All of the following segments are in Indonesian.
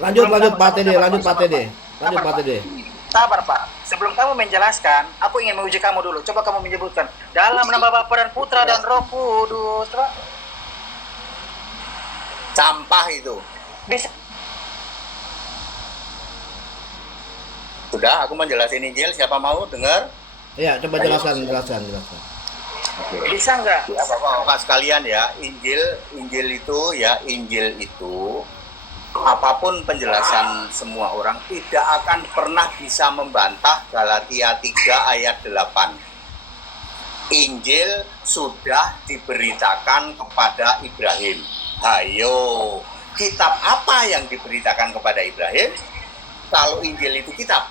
Lanjut Pak TD, lanjut Pak TD. Lanjut Pak TD. Sabar Pak. Sebelum kamu menjelaskan, aku ingin menguji kamu dulu. Coba kamu menyebutkan dalam nama Bapa dan Putra dan Roh Kudus. Coba. Sampah itu. Bisa. Sudah, aku menjelasin Injil. Siapa mau dengar? Iya, coba jelaskan. Bisa nggak? Ya, Bapak sekalian ya, Injil itu apapun penjelasan semua orang tidak akan pernah bisa membantah Galatia 3 ayat 8. Injil sudah diberitakan kepada Ibrahim. Hayo, kitab apa yang diberitakan kepada Ibrahim? Kalau Injil itu kitab.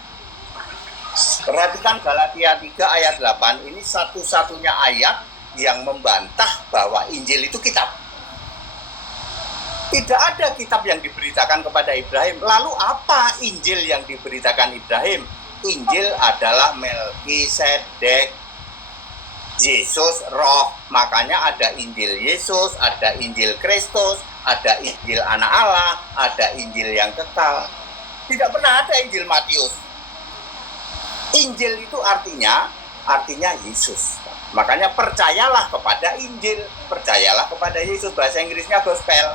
Perhatikan Galatia 3 ayat 8, ini satu-satunya ayat yang membantah bahwa Injil itu kitab. Tidak ada kitab yang diberitakan kepada Ibrahim. Lalu apa Injil yang diberitakan Ibrahim? Injil adalah Melkisedek, Yesus, Roh. Makanya ada Injil Yesus, ada Injil Kristus, ada Injil Anak Allah, ada Injil yang kekal. Tidak pernah ada Injil Matius. Injil itu artinya Yesus. Makanya percayalah kepada Injil, percayalah kepada Yesus. Bahasa Inggrisnya gospel.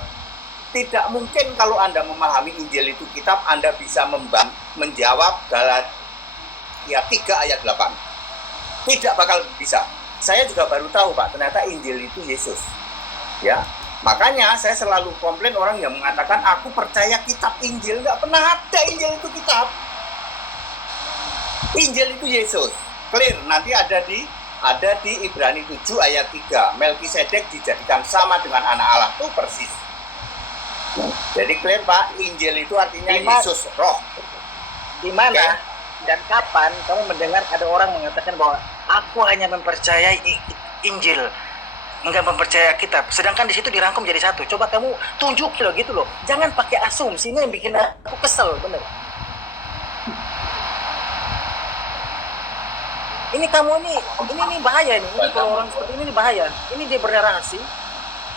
Tidak mungkin kalau Anda memahami Injil itu kitab, Anda bisa menjawab Galatia 3 ayat 8. Tidak bakal bisa. Saya juga baru tahu Pak, ternyata Injil itu Yesus. Ya, makanya saya selalu komplain orang yang mengatakan aku percaya kitab Injil. Nggak pernah ada Injil itu kitab. Injil itu Yesus. Clear, nanti ada di Ibrani 7 ayat 3. Melkisedek dijadikan sama dengan anak Allah. Itu persis. Jadi clear Pak, Injil itu artinya Yesus, Roh. Di mana dan kapan kamu mendengar ada orang mengatakan bahwa aku hanya mempercayai Injil, enggak mempercaya kitab. Sedangkan di situ dirangkum jadi satu. Coba kamu tunjuk loh gitu loh. Jangan pakai asumsi, ini yang bikin aku kesel, bener. Ini kamu ini bahaya nih. Ini kalau orang seperti ini bahaya. Ini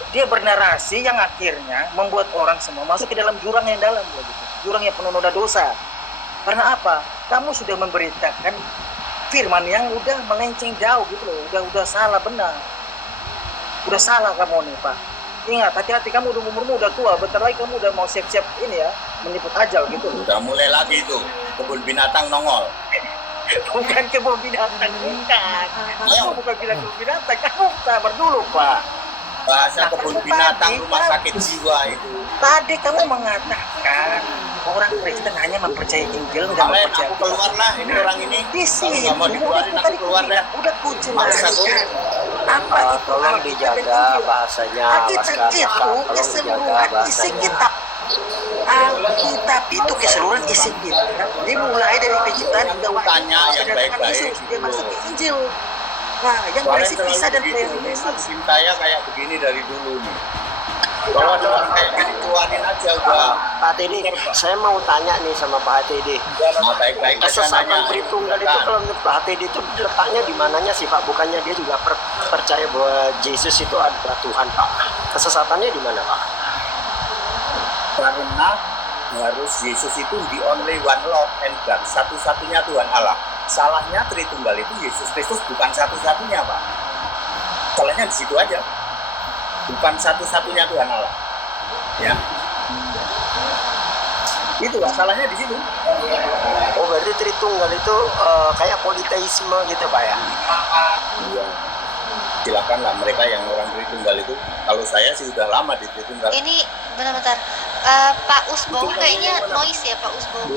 dia bernarasi yang akhirnya membuat orang semua masuk ke dalam jurang yang dalam gitu. Jurang yang penuh noda dosa. Karena apa? Kamu sudah memberitakan firman yang udah melenceng jauh gitu loh. Udah salah benar. Udah salah kamu nih, Pak. Ingat, hati-hati, kamu umurmu udah tua. Bentar lagi kamu udah mau siap-siap ini ya, menjemput ajal gitu loh. Udah mulai lagi itu kebun binatang nongol. Bukan kebun binatang, bukan. Kamu bukan bilang kebun binatang, kamu sabar dulu, Pak. Bahasa kebun binatang rumah sakit jiwa itu. Tadi kamu mengatakan orang Kristen hanya mempercayai Injil, nggak Kalian mempercayai. aku keluar lah, ini orang ini. Di sini, Kalau nggak mau dikeluarin aku keluar deh. Udah kucing. Maksa aku. Apa itu? Tolong dijaga bahasanya. Alkitab itu keseluruhan isi kitab. Alkitab itu keseluruhan isi kitab. Dimulai dari penciptaan hingga wahyu. Tanya yang baik-baik. Dia masuk ke Injil. Nah, yang berisi Isa dan Yesus. Saya kayak begini dari dulu nih. Kalau ada orang kayak gini keluarin aja udah. Pak Teddy, saya mau tanya nih sama Pak Teddy. Baik-baik Kesesatan Tritunggal itu kalau menurut Pak Teddy itu letaknya di mananya sih Pak? Bukannya dia juga percaya bahwa Yesus itu adalah Tuhan Pak? Kesesatannya di mana Pak? Karena harus Yesus itu the only one Lord and God, satu-satunya Tuhan Allah. Salahnya Tritunggal itu Yesus Kristus bukan satu-satunya Pak. Salahnya di situ aja. Bukan satu-satunya Tuhan Allah. Ya. Itu Pak, salahnya di situ. Oh berarti Tritunggal itu kayak politeisme gitu Pak ya? Iya. Silakanlah mereka yang orang Tritunggal itu. Kalau saya sih udah lama di Tritunggal. Ini bentar-bentar. Pak Usbong kayaknya noise ya Pak Usbong.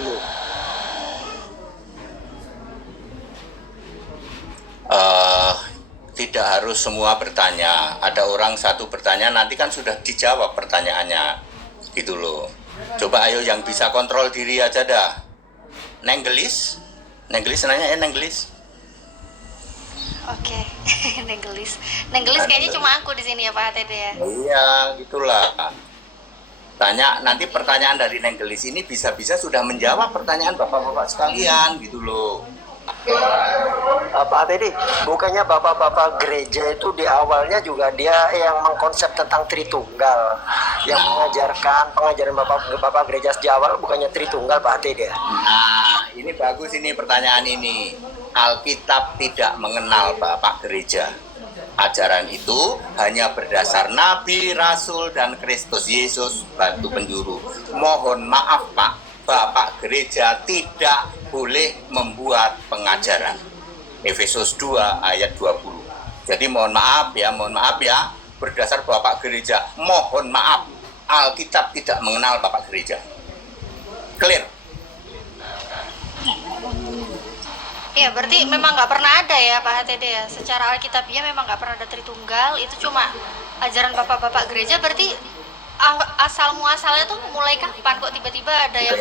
Tidak harus semua bertanya. Ada orang satu bertanya, nanti kan sudah dijawab pertanyaannya. Gitu loh. Coba ayo yang bisa kontrol diri aja dah. Nenggelis nanya ya Nenggelis. Oke. Nenggelis kayaknya cuma aku di sini ya Pak HTD ya. Iya, gitulah. Tanya, nanti pertanyaan dari Nenggelis ini bisa-bisa sudah menjawab pertanyaan bapak-bapak sekalian gitu loh. Pak Teddy, bukannya bapak-bapak gereja itu di awalnya juga dia yang mengkonsep tentang Tritunggal, yang mengajarkan pengajaran bapak-bapak gereja di awal bukannya Tritunggal Pak Teddy ya? Nah, ini bagus ini pertanyaan ini. Alkitab tidak mengenal Bapak Gereja. Ajaran itu hanya berdasar Nabi, Rasul, dan Kristus Yesus, batu penjuru. Mohon maaf Pak, Bapak Gereja tidak boleh membuat pengajaran. Efesus 2 ayat 20. Jadi mohon maaf ya, berdasar Bapak Gereja, mohon maaf, Alkitab tidak mengenal Bapak Gereja. Clear? Iya, berarti memang nggak pernah ada ya Pak HTD ya. Secara Alkitabiah memang nggak pernah ada Tritunggal. Itu cuma ajaran bapak-bapak gereja. Berarti asal muasalnya tuh mulai kapan kok tiba-tiba ada yang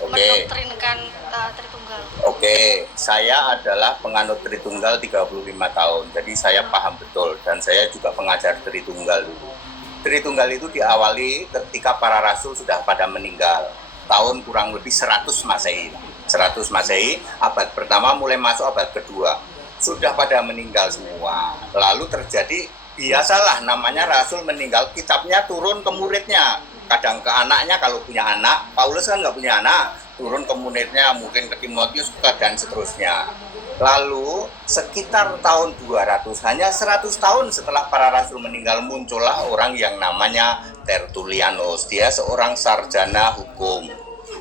mendoktrinkan Tritunggal? Oke, saya adalah penganut Tritunggal 35 tahun. Jadi saya paham betul dan saya juga pengajar Tritunggal dulu. Tritunggal itu diawali ketika para rasul sudah pada meninggal. Tahun kurang lebih 100 Masehi. 100 Masehi, abad pertama mulai masuk abad kedua. Sudah pada meninggal semua. Lalu terjadi, biasalah namanya rasul meninggal, kitabnya turun ke muridnya. Kadang ke anaknya kalau punya anak, Paulus kan nggak punya anak, turun ke muridnya, mungkin ke Timotius, dan seterusnya. Lalu sekitar tahun 200, hanya 100 tahun setelah para rasul meninggal, muncullah orang yang namanya Tertullianus. Dia seorang sarjana hukum.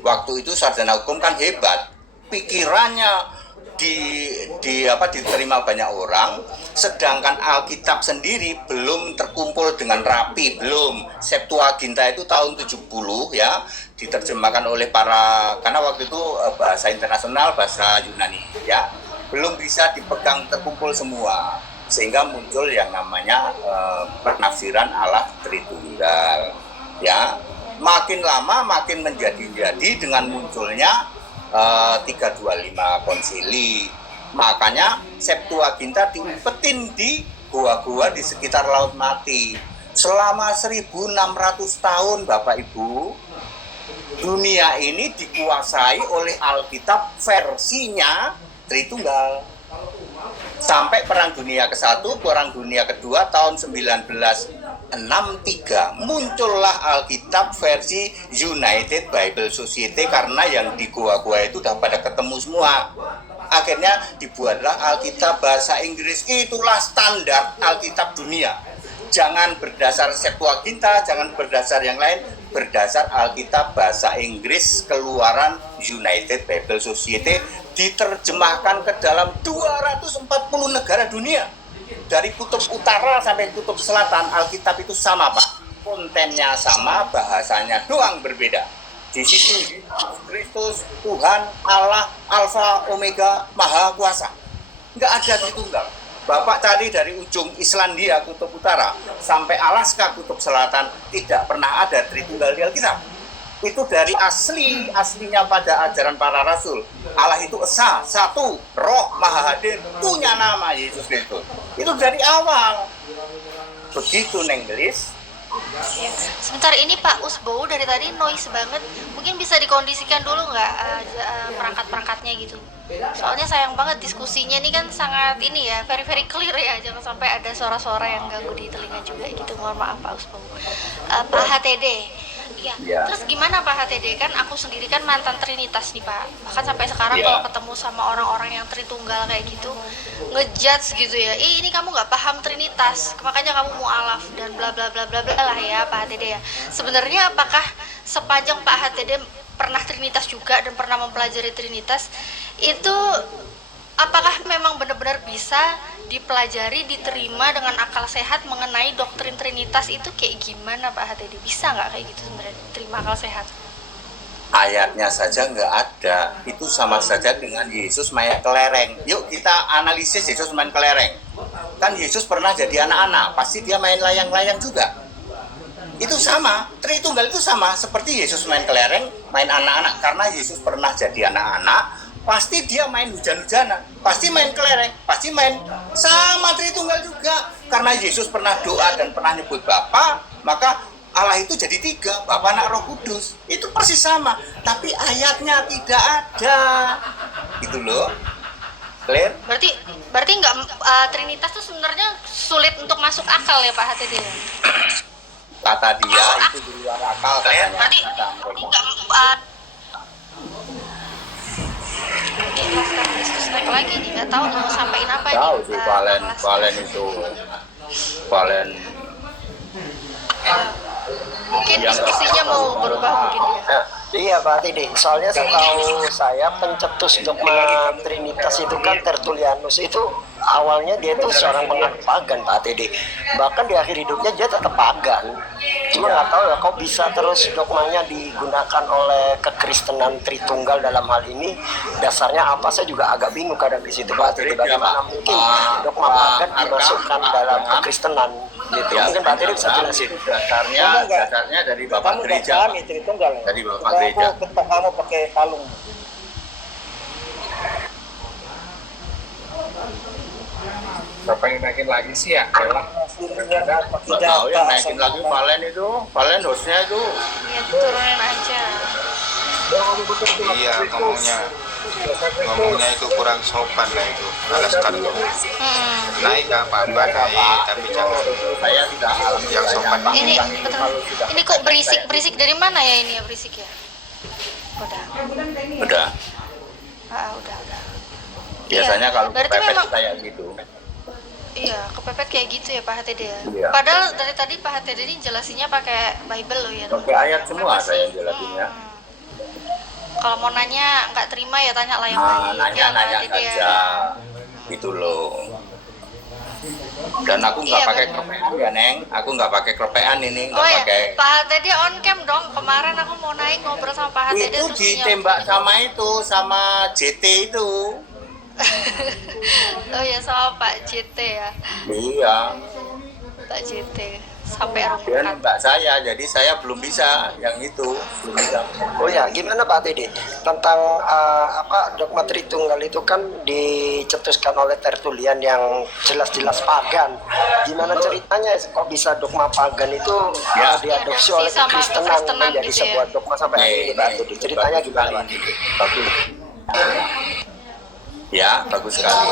Waktu itu sarjana hukum kan hebat, pikirannya diterima banyak orang, sedangkan Alkitab sendiri belum terkumpul dengan rapi, belum. Septuaginta itu tahun 70 ya, diterjemahkan oleh karena waktu itu bahasa internasional, bahasa Yunani ya, belum bisa dipegang terkumpul semua, sehingga muncul yang namanya penafsiran Allah Tritunggal ya. Makin lama makin menjadi-jadi dengan munculnya 325 konsili. Makanya Septuaginta diumpetin di gua-gua di sekitar Laut Mati. Selama 1600 tahun Bapak Ibu, dunia ini dikuasai oleh Alkitab versinya Tritunggal. Sampai Perang Dunia ke-1, Perang Dunia ke-2 tahun 1963 muncullah Alkitab versi United Bible Society, karena yang di gua-gua itu udah pada ketemu semua. Akhirnya dibuatlah Alkitab bahasa Inggris, itulah standar Alkitab dunia. Jangan berdasar Septuaginta, jangan berdasar yang lain, berdasar Alkitab bahasa Inggris keluaran United Bible Society, diterjemahkan ke dalam 240 negara dunia. Dari kutub utara sampai kutub selatan, Alkitab itu sama Pak. Kontennya sama, bahasanya doang berbeda. Di situ Kristus, Tuhan, Allah, Alfa, Omega, Maha Kuasa. Nggak ada Tritunggal. Bapak cari dari ujung Islandia, kutub utara, sampai Alaska, kutub selatan, tidak pernah ada Tritunggal di Alkitab. Itu dari aslinya pada ajaran para rasul. Allah itu esa, satu, roh, maha hadir, punya nama Yesus Kristus. Itu dari awal. Begitu Neng Gelis. Ya. Sebentar, ini Pak Usbo dari tadi noise banget. Mungkin bisa dikondisikan dulu nggak perangkat-perangkatnya gitu. Soalnya sayang banget diskusinya ini kan sangat ini ya, very very clear ya. Jangan sampai ada suara-suara yang ganggu di telinga juga gitu. Mohon maaf Pak Usbo. Pak HTD. Iya. Ya. Terus gimana Pak HTD? Kan aku sendiri kan mantan Trinitas nih Pak. Bahkan sampai sekarang Ya. kalau ketemu sama orang-orang yang Tritunggal kayak gitu, ngejudge gitu ya. Ini kamu nggak paham Trinitas, makanya kamu mualaf dan bla bla bla bla bla lah ya Pak HTD ya. Sebenarnya apakah sepanjang Pak HTD pernah Trinitas juga dan pernah mempelajari Trinitas, itu apakah memang benar-benar bisa dipelajari, diterima dengan akal sehat mengenai doktrin Trinitas itu kayak gimana Pak HTD? Bisa nggak kayak gitu sebenarnya, terima akal sehat? Ayatnya saja nggak ada. Itu sama saja dengan Yesus main kelereng. Yuk kita analisis Yesus main kelereng. Kan Yesus pernah jadi anak-anak, pasti dia main layang-layang juga. Itu sama, Tritunggal itu sama. Seperti Yesus main kelereng, main anak-anak. Karena Yesus pernah jadi anak-anak, pasti dia main hujan-hujanan, pasti main kelereng, pasti main sama Tritunggal juga. Karena Yesus pernah doa dan pernah nyebut Bapa, maka Allah itu jadi tiga, Bapa, Anak, Roh Kudus. Itu persis sama, tapi ayatnya tidak ada. Gitu loh. Clear? Berarti berarti nggak Trinitas tuh sebenarnya sulit untuk masuk akal ya Pak HTD ya? Kata dia itu di luar akal katanya. Berarti Kata berarti mereka. nggak Laskar Kristus naik lagi nih, nggak tahu mau sampaikan apa nih. Tahu sih Valen Laskar. itu Valen Mungkin diskusinya mau berubah mungkin ya. Nah, iya Pak Tidi, soalnya setahu saya pencetus dogma Trinitas itu kan Tertullianus itu awalnya dia itu seorang penganut pagan Pak Tidi. Bahkan di akhir hidupnya dia tetap pagan. Cuma nggak tahu ya kok bisa terus dogmanya digunakan oleh kekristenan Tritunggal dalam hal ini. Dasarnya apa saya juga agak bingung kadang di situ Pak Tidi. Bagaimana mungkin dogma pagan dimasukkan dalam kekristenan gitu. Ya, Mungkin Pak Tidi bisa jelasin. dasarnya dari Bapak Kamu nggak Gereja. paham ya Tritunggal ya? Dari Bapak Coba Gereja. aku ketok kamu pakai kalung. Siapa yang naikin lagi sih ya? Yalah. Nggak tahu yang naikin lagi Valen itu, Valen hostnya itu. Ya turunin aja. Iya, ngomongnya itu kurang sopan lah itu. Alasan itu naik nggak apa-apa naik, tapi jangan Saya tidak yang sopan. Ini betul. Ini kok berisik dari mana ya ini ya berisik ya? Udah. Udah. Udah. Biasanya Iya, kalau berarti pepet memang kayak gitu. iya kepepet kayak gitu ya Pak HTD ya. Iya. Padahal dari tadi Pak HTD ini jelasinnya pakai Bible loh ya. Pakai ayat semua saya jelasinnya. Kalau mau nanya nggak terima ya tanya lah yang Nah, lain ya Pak nanya-nanya HTD ya. saja. Gitu loh. Dan aku nggak Iya, pakai benar. kerpean ya Neng. Aku nggak pakai kerpean ini, Oh nggak ya, pakai. Pak HTD on cam dong. Kemarin aku mau naik ngobrol sama Pak HTD Itu terus ditembak sama itu, sama JT itu. Oh ya sama Pak JT ya. Iya. Pak JT sampai Dia rungkat. nembak saya, jadi saya belum bisa yang itu, belum bisa. Oh ya, gimana Pak Teddy tentang dogma Tritunggal itu kan dicetuskan oleh Tertullian yang jelas-jelas pagan. Gimana ceritanya kok bisa dogma pagan itu Ya. diadopsi Diadopsi oleh sama kekristenan kekristenan menjadi gitu ya. sebuah dogma sampai hari ini Pak Teddy. Ceritanya gimana Pak Teddy? Bagus. Ya, bagus sekali.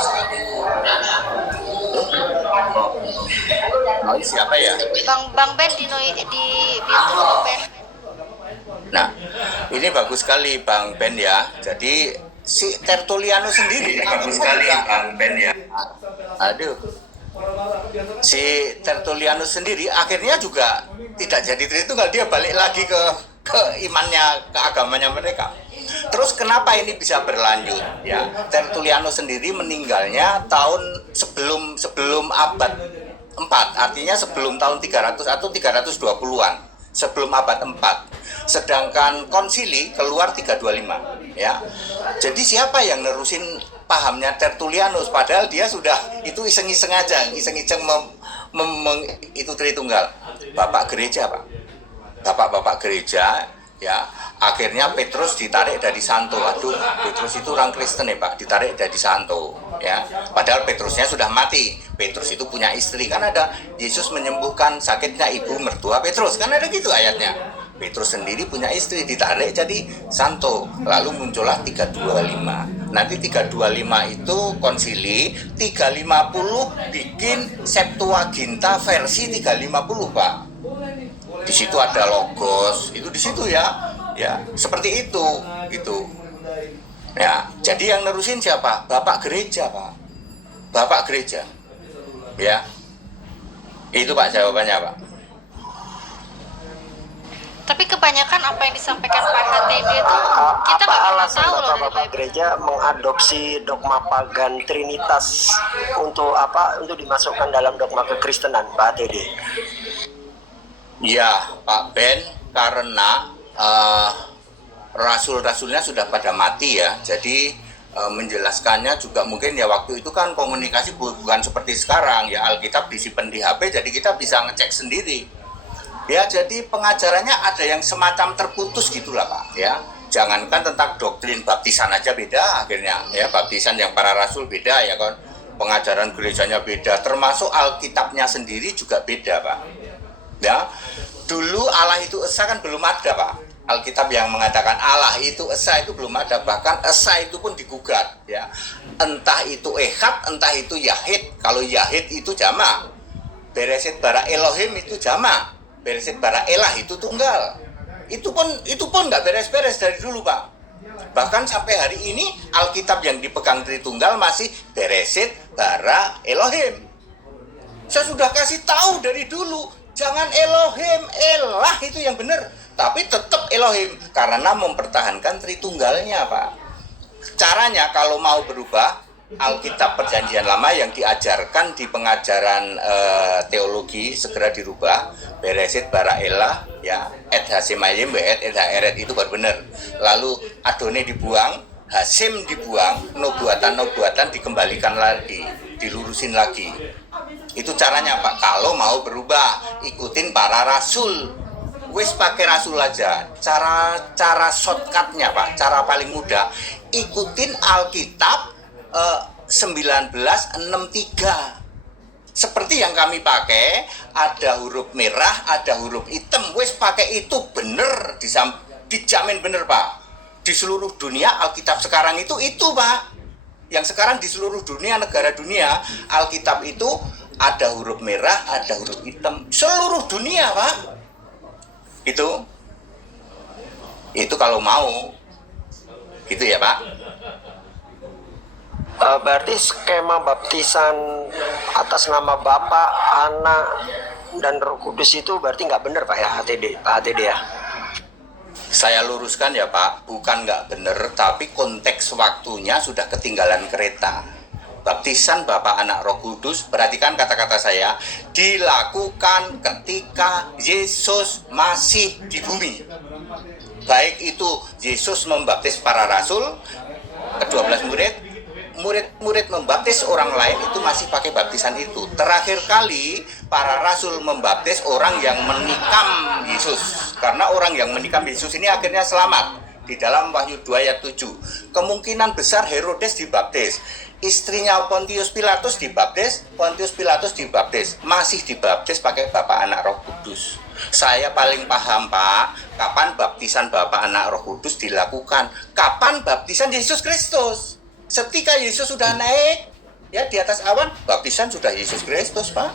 Oh, siapa ya? Bang Ben di mute Bang Ben. Nah, ini bagus sekali Bang Ben ya. Jadi si Tertullianus sendiri bagus sekali Bang Ben ya. Aduh. Si Tertullianus sendiri akhirnya juga tidak jadi Tritunggal, dia balik lagi ke imannya, ke agamanya mereka. Terus kenapa ini bisa berlanjut ya? Tertullianus sendiri meninggalnya tahun sebelum abad 4, artinya sebelum tahun 300 atau 320-an, sebelum abad 4. Sedangkan konsili keluar 325 ya. Jadi siapa yang nerusin pahamnya Tertullianus, padahal dia sudah itu iseng-iseng aja, iseng-iseng itu Tritunggal. Bapak gereja, Pak. Bapak-bapak gereja ya, akhirnya Petrus ditarik dari santo. Aduh, Petrus itu orang Kristen ya Pak, ditarik dari santo ya. Padahal Petrusnya sudah mati. Petrus itu punya istri, kan ada Yesus menyembuhkan sakitnya ibu mertua Petrus, kan ada gitu ayatnya. Petrus sendiri punya istri, ditarik jadi santo. Lalu muncullah 325. Nanti 325 itu konsili, 350 bikin Septuaginta versi 350 Pak. Di situ ada logos, itu di situ ya, seperti itu, gitu. Ya, jadi yang nerusin siapa? Bapak gereja, Pak. Bapak gereja, ya. Itu Pak jawabannya, Pak. Tapi kebanyakan apa yang disampaikan Pak HTD itu kita Apa nggak pernah alasan tahu loh dari Bapak Bible. gereja mengadopsi dogma pagan Trinitas untuk dimasukkan dalam dogma kekristenan Pak Teddy? Ya, Pak Ben, karena rasul-rasulnya sudah pada mati ya, jadi menjelaskannya juga mungkin ya waktu itu kan komunikasi bukan seperti sekarang ya, Alkitab disimpan di HP, jadi kita bisa ngecek sendiri. Ya, jadi pengajarannya ada yang semacam terputus gitulah Pak ya. Jangankan tentang doktrin baptisan aja beda akhirnya ya, baptisan yang para rasul beda ya kan, pengajaran gerejanya beda, termasuk Alkitabnya sendiri juga beda Pak. Ya, dulu Allah itu Esa kan belum ada Pak. Alkitab yang mengatakan Allah itu esa itu belum ada, bahkan esa itu pun digugat ya. Entah itu Ehad, entah itu Yahid. Kalau Yahid itu jamak. Beresit bara Elohim itu jamak. Beresit bara Elah itu tunggal. Itu pun nggak beres-beres dari dulu, Pak. Bahkan sampai hari ini Alkitab yang dipegang Tritunggal masih Beresit bara Elohim. Saya sudah kasih tahu dari dulu, jangan Elohim, Elah itu yang benar. Tapi tetap Elohim karena mempertahankan Tritunggalnya, Pak. Caranya kalau mau berubah, Alkitab Perjanjian Lama yang diajarkan di pengajaran teologi segera dirubah. Beresit bara Elah ya, et hasemayim et heret itu baru benar. Lalu Adone dibuang, Hasim dibuang, nubuatan dikembalikan lagi, dilurusin lagi. Itu caranya, Pak. Kalau mau berubah, ikutin para rasul. Wis pakai rasul aja. Cara shortcutnya, Pak, cara paling mudah, ikutin Alkitab 1963. Seperti yang kami pakai, ada huruf merah, ada huruf hitam. Wis pakai itu bener, dijamin bener, Pak. Di seluruh dunia Alkitab sekarang itu Pak. Yang sekarang di seluruh dunia, negara dunia, Alkitab itu ada huruf merah, ada huruf hitam. Seluruh dunia, Pak. Itu kalau mau. Gitu ya, Pak. Berarti skema baptisan atas nama Bapa, Anak, dan Roh Kudus itu berarti nggak benar, Pak ya, Pak HTD ya? Saya luruskan ya, Pak, bukan nggak benar, tapi konteks waktunya sudah ketinggalan kereta. Baptisan Bapa, Anak, Roh Kudus, perhatikan kata-kata saya, dilakukan ketika Yesus masih di bumi. Baik itu Yesus membaptis para rasul, ke-12 murid membaptis orang lain itu masih pakai baptisan itu. Terakhir kali para rasul membaptis orang yang menikam Yesus. Karena orang yang menikam Yesus ini akhirnya selamat. Di dalam Wahyu 2 ayat 7. Kemungkinan besar Herodes dibaptis. Istrinya Pontius Pilatus dibaptis. Pontius Pilatus dibaptis. Masih dibaptis pakai Bapa, Anak, Roh Kudus. Saya paling paham, Pak, kapan baptisan Bapa, Anak, Roh Kudus dilakukan. Kapan baptisan Yesus Kristus. Ketika Yesus sudah naik ya di atas awan, baptisan sudah Yesus Kristus, Pak.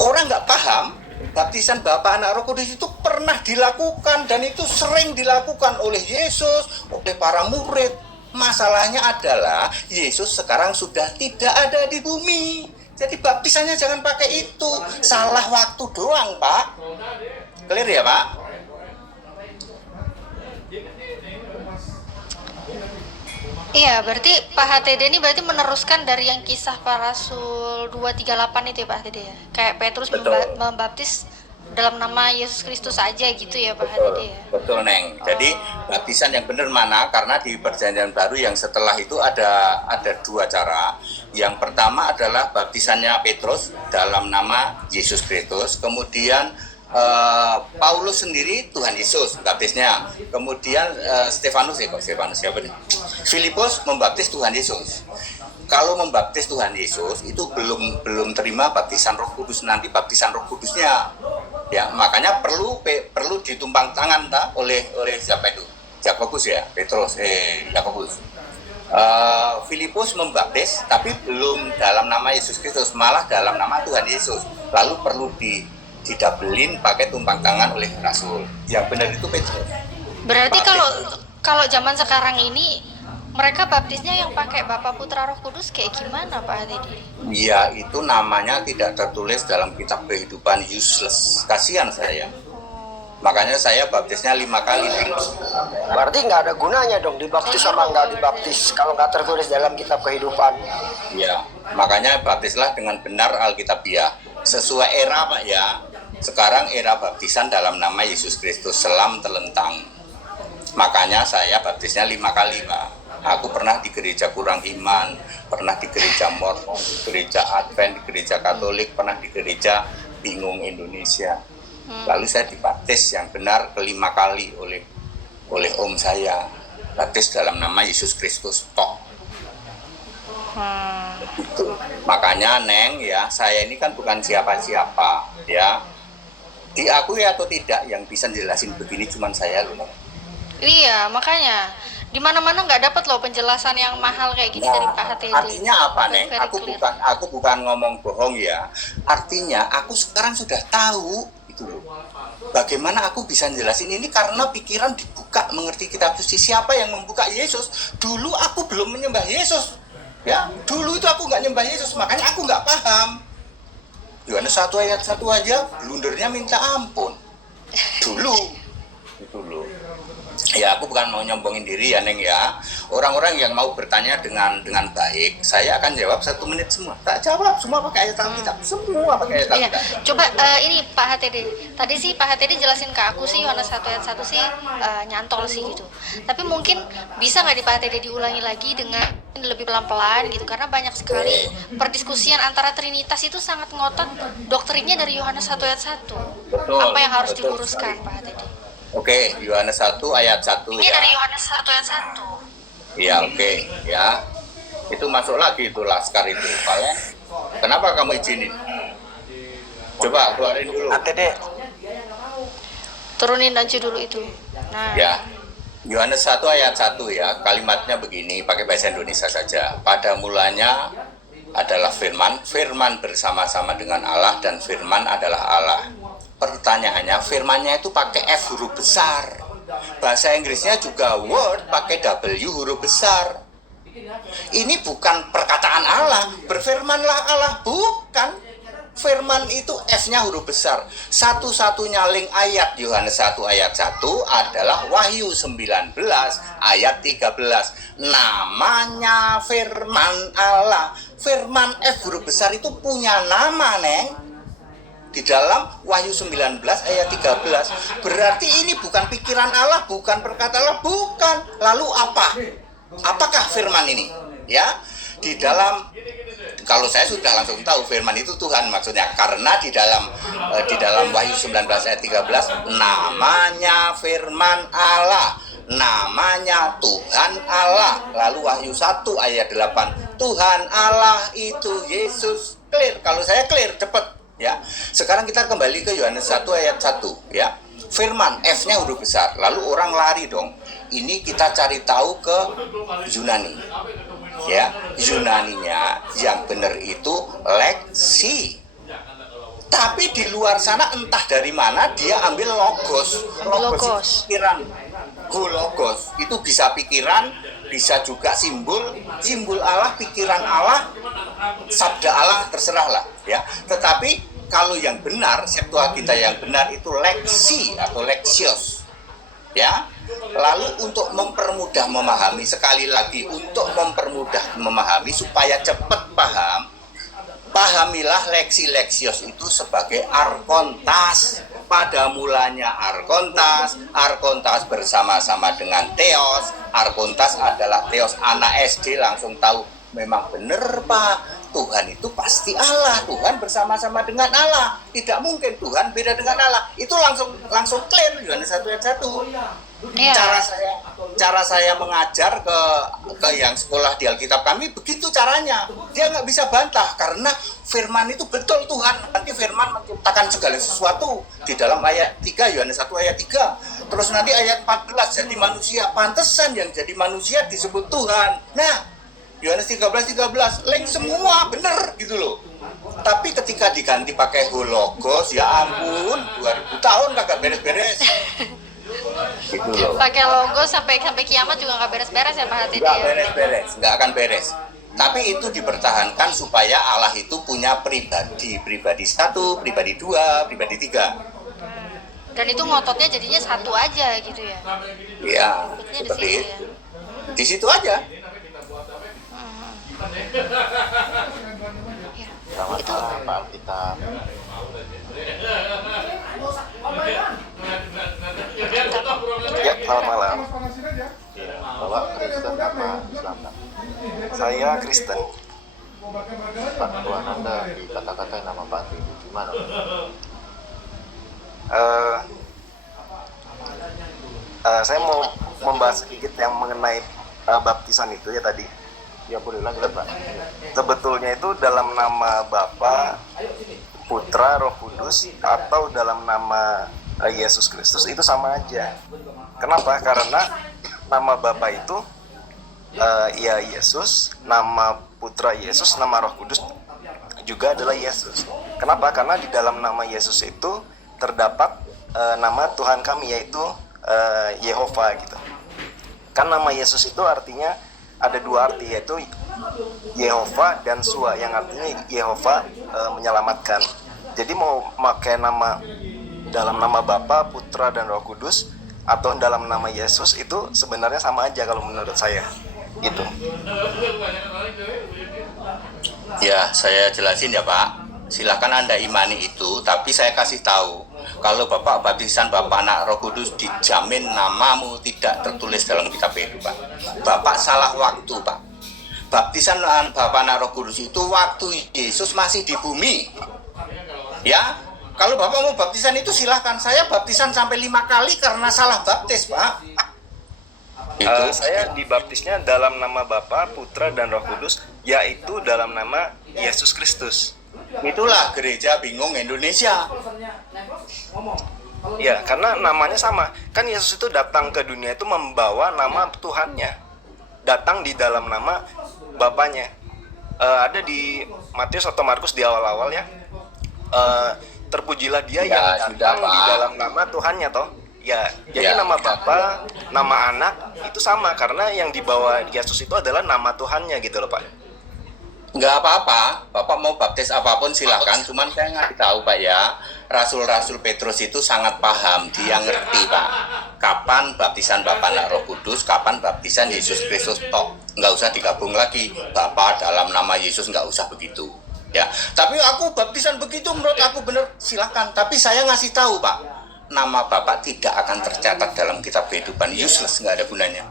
Orang nggak paham, baptisan Bapa, Anak, Roh Kudus itu pernah dilakukan dan itu sering dilakukan oleh Yesus, oleh para murid. Masalahnya adalah Yesus sekarang sudah tidak ada di bumi. Jadi baptisannya jangan pakai itu. Salah waktu doang, Pak. Clear ya, Pak? Iya, berarti Pak HTD ini berarti meneruskan dari yang kisah para rasul 238 itu ya Pak HTD ya? Kayak Petrus membaptis dalam nama Yesus Kristus aja gitu ya Pak HTD ya? Betul, Neng. Jadi baptisan yang benar mana? Karena di Perjanjian Baru yang setelah itu ada dua cara. Yang pertama adalah baptisannya Petrus dalam nama Yesus Kristus. Kemudian Paulus sendiri Tuhan Yesus baptisnya. Kemudian Stefanus siapa nih? Filipus membaptis Tuhan Yesus. Kalau membaptis Tuhan Yesus itu belum terima baptisan Roh Kudus, nanti baptisan Roh Kudusnya. Ya, makanya perlu ditumpang tangan oleh siapa itu? Yakobus ya, Yakobus. Filipus membaptis tapi belum dalam nama Yesus Kristus, malah dalam nama Tuhan Yesus. Lalu perlu didabelin pakai tumpang tangan oleh rasul. Yang benar itu Petrus. Berarti kalau zaman sekarang ini mereka baptisnya yang pakai Bapa, Putra, Roh Kudus kayak gimana Pak Teddy? Ya, itu namanya tidak tertulis dalam kitab kehidupan, useless. Kasihan saya. Makanya saya baptisnya 5 kali. Berarti nggak ada gunanya dong dibaptis sama nggak dibaptis kalau nggak tertulis dalam kitab kehidupan. Ya, makanya baptislah dengan benar Alkitabiah. Sesuai era, Pak ya. Sekarang era baptisan dalam nama Yesus Kristus, selam telentang. Makanya saya baptisnya 5 kali, Pak. Aku pernah di gereja kurang iman, pernah di gereja Mormon, di gereja Advent, di gereja Katolik, pernah di gereja bingung Indonesia. Lalu saya dibaptis yang benar ke-5 kali oleh om saya. Baptis dalam nama Yesus Kristus, tok. Gitu. Makanya Neng ya, saya ini kan bukan siapa-siapa ya. Diakui atau tidak, yang bisa jelasin begini cuman saya loh. Iya, makanya di mana-mana nggak dapat loh penjelasan yang mahal kayak gini dari Pak HTD. Artinya apa, Neng? Very clear. Aku bukan ngomong bohong ya. Artinya aku sekarang sudah tahu itu loh. Bagaimana aku bisa jelasin ini, karena pikiran dibuka, mengerti kitab suci. Siapa yang membuka Yesus? Dulu aku belum menyembah Yesus. Ya, dulu itu aku nggak nyembah Yesus, makanya aku nggak paham. Yohanes 1 ayat 1 aja blundernya minta ampun. Dulu itu loh. Ya, aku bukan mau nyombongin diri ya, Neng ya. Orang-orang yang mau bertanya dengan baik, saya akan jawab 1 menit semua. Tak jawab semua pakai ayat Alkitab, semua pakai ayat Iya, Alkitab. coba ini Pak HTD. Tadi sih Pak HTD jelasin ke aku sih Yohanes 1 ayat 1 sih nyantol sih gitu. Tapi mungkin bisa nggak di Pak HTD diulangi lagi dengan lebih pelan-pelan gitu, karena banyak sekali perdiskusian antara Trinitas itu sangat ngotot doktrinnya dari Yohanes 1 ayat 1. Betul, Apa yang harus betul diluruskan sekali. Pak HTD? Oke, Yohanes 1 ayat 1 Ini ya. dari Yohanes 1 ayat 1. Iya, oke, ya. Itu masuk lagi itu Laskar itu, Valen. Kenapa kamu izinin? Coba keluarin dulu. HTD. Turunin aja dulu itu. Nah, Ya. Yohanes 1 ayat 1 ya. Kalimatnya begini, pakai bahasa Indonesia saja. Pada mulanya adalah firman, firman bersama-sama dengan Allah, dan firman adalah Allah. Pertanyaannya, firmannya itu pakai F huruf besar. Bahasa Inggrisnya juga word pakai W huruf besar. Ini bukan perkataan Allah, berfirmanlah Allah, bukan. Firman itu F-nya huruf besar. Satu-satunya link ayat Yohanes 1 ayat 1 adalah Wahyu 19 ayat 13. Namanya firman Allah. Firman F huruf besar itu punya nama, Neng. Di dalam Wahyu 19 ayat 13. Berarti ini bukan pikiran Allah, bukan perkataan Allah, bukan. Lalu apa? Apakah firman ini? Ya, di dalam, kalau saya sudah langsung tahu firman itu Tuhan maksudnya, karena di dalam Wahyu 19 ayat 13 namanya firman Allah, namanya Tuhan Allah. Lalu Wahyu 1 ayat 8 Tuhan Allah itu Yesus. Clear, kalau saya clear cepat. Ya, sekarang kita kembali ke Yohanes 1 ayat 1 ya. Firman F-nya huruf besar. Lalu orang lari dong. Ini kita cari tahu ke Yunani. Ya, Yunaninya yang benar itu leksi. Tapi di luar sana entah dari mana dia ambil logos. Logos. Itu pikiran. Logos itu bisa pikiran, bisa juga simbol Allah, pikiran Allah, sabda Allah, terserahlah ya. Tetapi kalau yang benar, Septuaginta yang benar itu leksi atau leksios ya. Lalu untuk mempermudah memahami, sekali lagi untuk mempermudah memahami supaya cepat paham, pahamilah leksi-leksios itu sebagai arkontas. Pada mulanya arkontas, arkontas bersama-sama dengan teos. Arkontas adalah teos. Anak SD langsung tahu, memang benar Pak, Tuhan itu pasti Allah. Tuhan bersama-sama dengan Allah. Tidak mungkin Tuhan beda dengan Allah. Itu langsung clear Yohanes 1 ayat 1. Iya. Cara saya mengajar ke yang sekolah di Alkitab kami begitu caranya. Dia nggak bisa bantah karena firman itu betul Tuhan. Nanti firman menciptakan segala sesuatu di dalam ayat 3 Yohanes 1 ayat 3. Terus nanti ayat 14 jadi manusia. Pantesan yang jadi manusia disebut Tuhan. Nah, Yohanes 13 link semua bener gitu loh. Tapi ketika diganti pakai hologos, ya ampun, 2000 tahun kagak beres-beres. Gitu loh. Pakai logo sampai kiamat juga nggak beres-beres ya Pak HTD Nggak ya. beres-beres, nggak akan beres. Tapi itu dipertahankan supaya Allah itu punya pribadi 1, pribadi 2, pribadi 3. Dan itu ngototnya jadinya satu aja gitu ya. Iya, Ngototnya di seperti situ itu. ya. Di situ aja. Selamat Itu- malam Pak Alkitab. Ya, selamat malam. Bapak Kristen apa Islam Pak? Saya Kristen. Pak, Tuhan Anda dikata-katain nama Pak Tini, gimana Pak? Saya mau membahas sedikit yang mengenai baptisan itu ya tadi. Ya boleh lanjut Pak. Sebetulnya itu dalam nama Bapa, Putra, Roh Kudus, atau dalam nama Yesus Kristus, itu sama aja. Kenapa? Karena nama Bapa itu ya Yesus, nama Putra Yesus, nama Roh Kudus juga adalah Yesus. Kenapa? Karena di dalam nama Yesus itu terdapat nama Tuhan kami, yaitu Yehova gitu. Kan nama Yesus itu artinya ada dua arti, yaitu Yehova dan Sua, yang artinya Yehova menyelamatkan. Jadi mau pakai nama dalam nama Bapa, Putra, dan Roh Kudus, atau dalam nama Yesus, itu sebenarnya sama aja kalau menurut saya gitu. Ya, saya jelasin ya Pak. Silakan Anda imani itu, tapi saya kasih tahu, kalau Bapak baptisan Bapak Anak Roh Kudus, dijamin namamu tidak tertulis dalam kitab kehidupan. Bapak salah waktu Pak. Baptisan Bapak Anak Roh Kudus itu waktu Yesus masih di bumi. Ya, kalau Bapak mau baptisan itu silahkan. Saya baptisan sampai 5 kali karena salah baptis Pak. Saya dibaptisnya dalam nama Bapa, Putra, dan Roh Kudus, yaitu dalam nama Yesus Kristus. Itulah gereja bingung Indonesia. Ya, karena namanya sama. Kan Yesus itu datang ke dunia itu membawa nama Tuhannya. Datang di dalam nama Bapanya. Ada di Matius atau Markus di awal-awal ya. Terpujilah dia yang datang di dalam nama Tuhannya toh. Ya, jadi nama Bapa, nama Anak itu sama, karena yang dibawa Yesus itu adalah nama Tuhannya gitu loh Pak. Nggak apa-apa, Bapak mau baptis apapun silahkan, cuman saya nggak tahu Pak ya, Rasul-Rasul Petrus itu sangat paham, dia ngerti Pak, kapan baptisan Bapak Anak Roh Kudus, kapan baptisan Yesus Kristus tok, nggak usah digabung lagi, Bapak dalam nama Yesus nggak usah begitu, ya. Tapi aku baptisan begitu menurut aku benar, silahkan, tapi saya ngasih tahu Pak, nama Bapak tidak akan tercatat dalam kitab kehidupan, useless, nggak ada gunanya.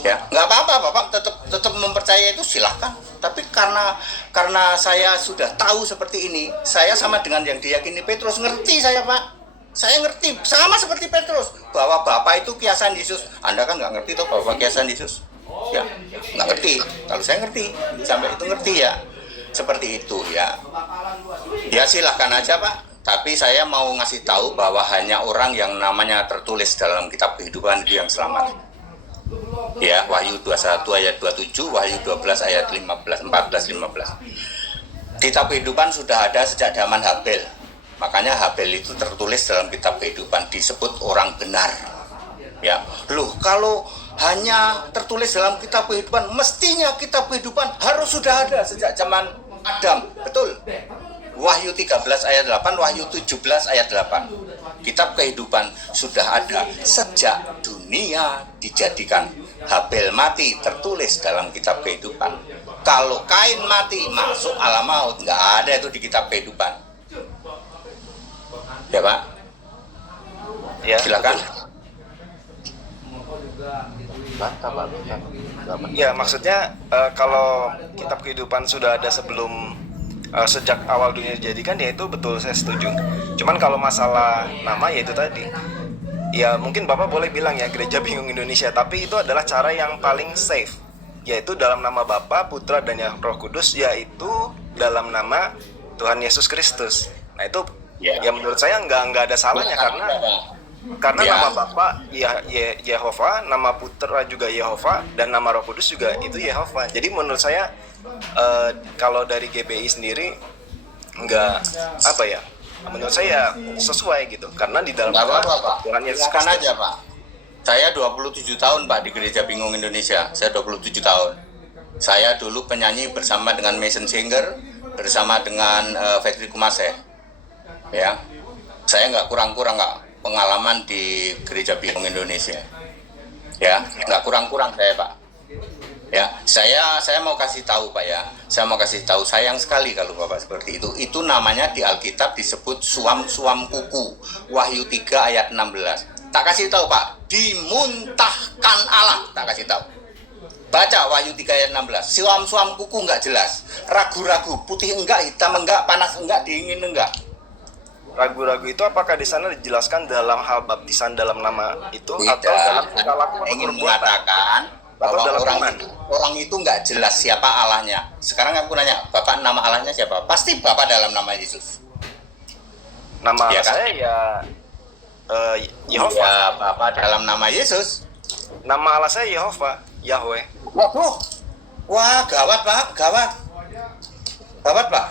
Ya, nggak apa-apa, Bapak tetap mempercayai itu silahkan. Tapi karena saya sudah tahu seperti ini, saya sama dengan yang diyakini Petrus, ngerti saya Pak. Saya ngerti, sama seperti Petrus, bahwa Bapak itu kiasan Yesus. Anda kan nggak ngerti tuh Bapak kiasan Yesus. Ya, nggak ngerti. Kalau saya ngerti, sampai itu ngerti ya. Seperti itu ya. Ya silahkan aja Pak. Tapi saya mau ngasih tahu bahwa hanya orang yang namanya tertulis dalam kitab kehidupan itu yang selamat. Ya, Wahyu 21 ayat 27, Wahyu 12 ayat 14-15. Kitab kehidupan sudah ada sejak zaman Habel. Makanya Habel itu tertulis dalam kitab kehidupan, disebut orang benar. Ya, loh kalau hanya tertulis dalam kitab kehidupan, mestinya kitab kehidupan harus sudah ada sejak zaman Adam. Betul. Wahyu 13 ayat 8, Wahyu 17 ayat 8. Kitab kehidupan sudah ada sejak dunia dijadikan. Habel mati tertulis dalam kitab kehidupan. Kalau Kain mati masuk alam maut, nggak ada itu di kitab kehidupan. Ya Pak? Ya, silakan. Ya, maksudnya kalau kitab kehidupan sudah ada sebelum sejak awal dunia dijadikan, ya itu betul, saya setuju. Cuman kalau masalah nama, ya itu tadi, ya mungkin Bapak boleh bilang ya gereja bingung Indonesia, tapi itu adalah cara yang paling safe, yaitu dalam nama Bapa, Putra, dan Roh Kudus, yaitu dalam nama Tuhan Yesus Kristus. Nah itu ya menurut saya nggak ada salahnya, karena nama Bapa ya Yehova, nama Putra juga Yehova, dan nama Roh Kudus juga itu Yehova. Jadi menurut saya kalau dari GBI sendiri nggak apa ya, menurut saya sesuai gitu, karena di dalam Tuhan Yesus Kristus aja Pak. Saya 27 tahun Pak di gereja bingung Indonesia. Saya 27 tahun. Saya dulu penyanyi bersama dengan Mason Singer, bersama dengan Fetri Kumase. Ya, saya nggak kurang-kurang nggak pengalaman di gereja bingung Indonesia. Ya, nggak kurang-kurang saya Pak. Ya, saya mau kasih tahu Pak ya. Saya mau kasih tahu, sayang sekali kalau Bapak seperti itu. Itu namanya di Alkitab disebut suam-suam kuku. Wahyu 3 ayat 16. Tak kasih tahu Pak, dimuntahkan Allah, tak kasih tahu. Baca Wahyu 3 ayat 16. Suam-suam kuku enggak jelas. Ragu-ragu, putih enggak, hitam enggak, panas enggak, dingin enggak. Ragu-ragu itu apakah di sana dijelaskan dalam hal baptisan dalam nama itu? Tidak, atau dalam tingkah laku atau ingin perbuatan? mengatakan bahwa orang itu nggak jelas siapa Allahnya. Sekarang aku nanya, Bapak nama Allahnya siapa? Pasti Bapak dalam nama Yesus. Nama Ya Allah kan? saya ya Yehova. Ya Bapak dalam nama Yesus. Nama Allah saya Yehova, Yahweh. Waduh. Wah, gawat Pak, gawat. Gawat Pak.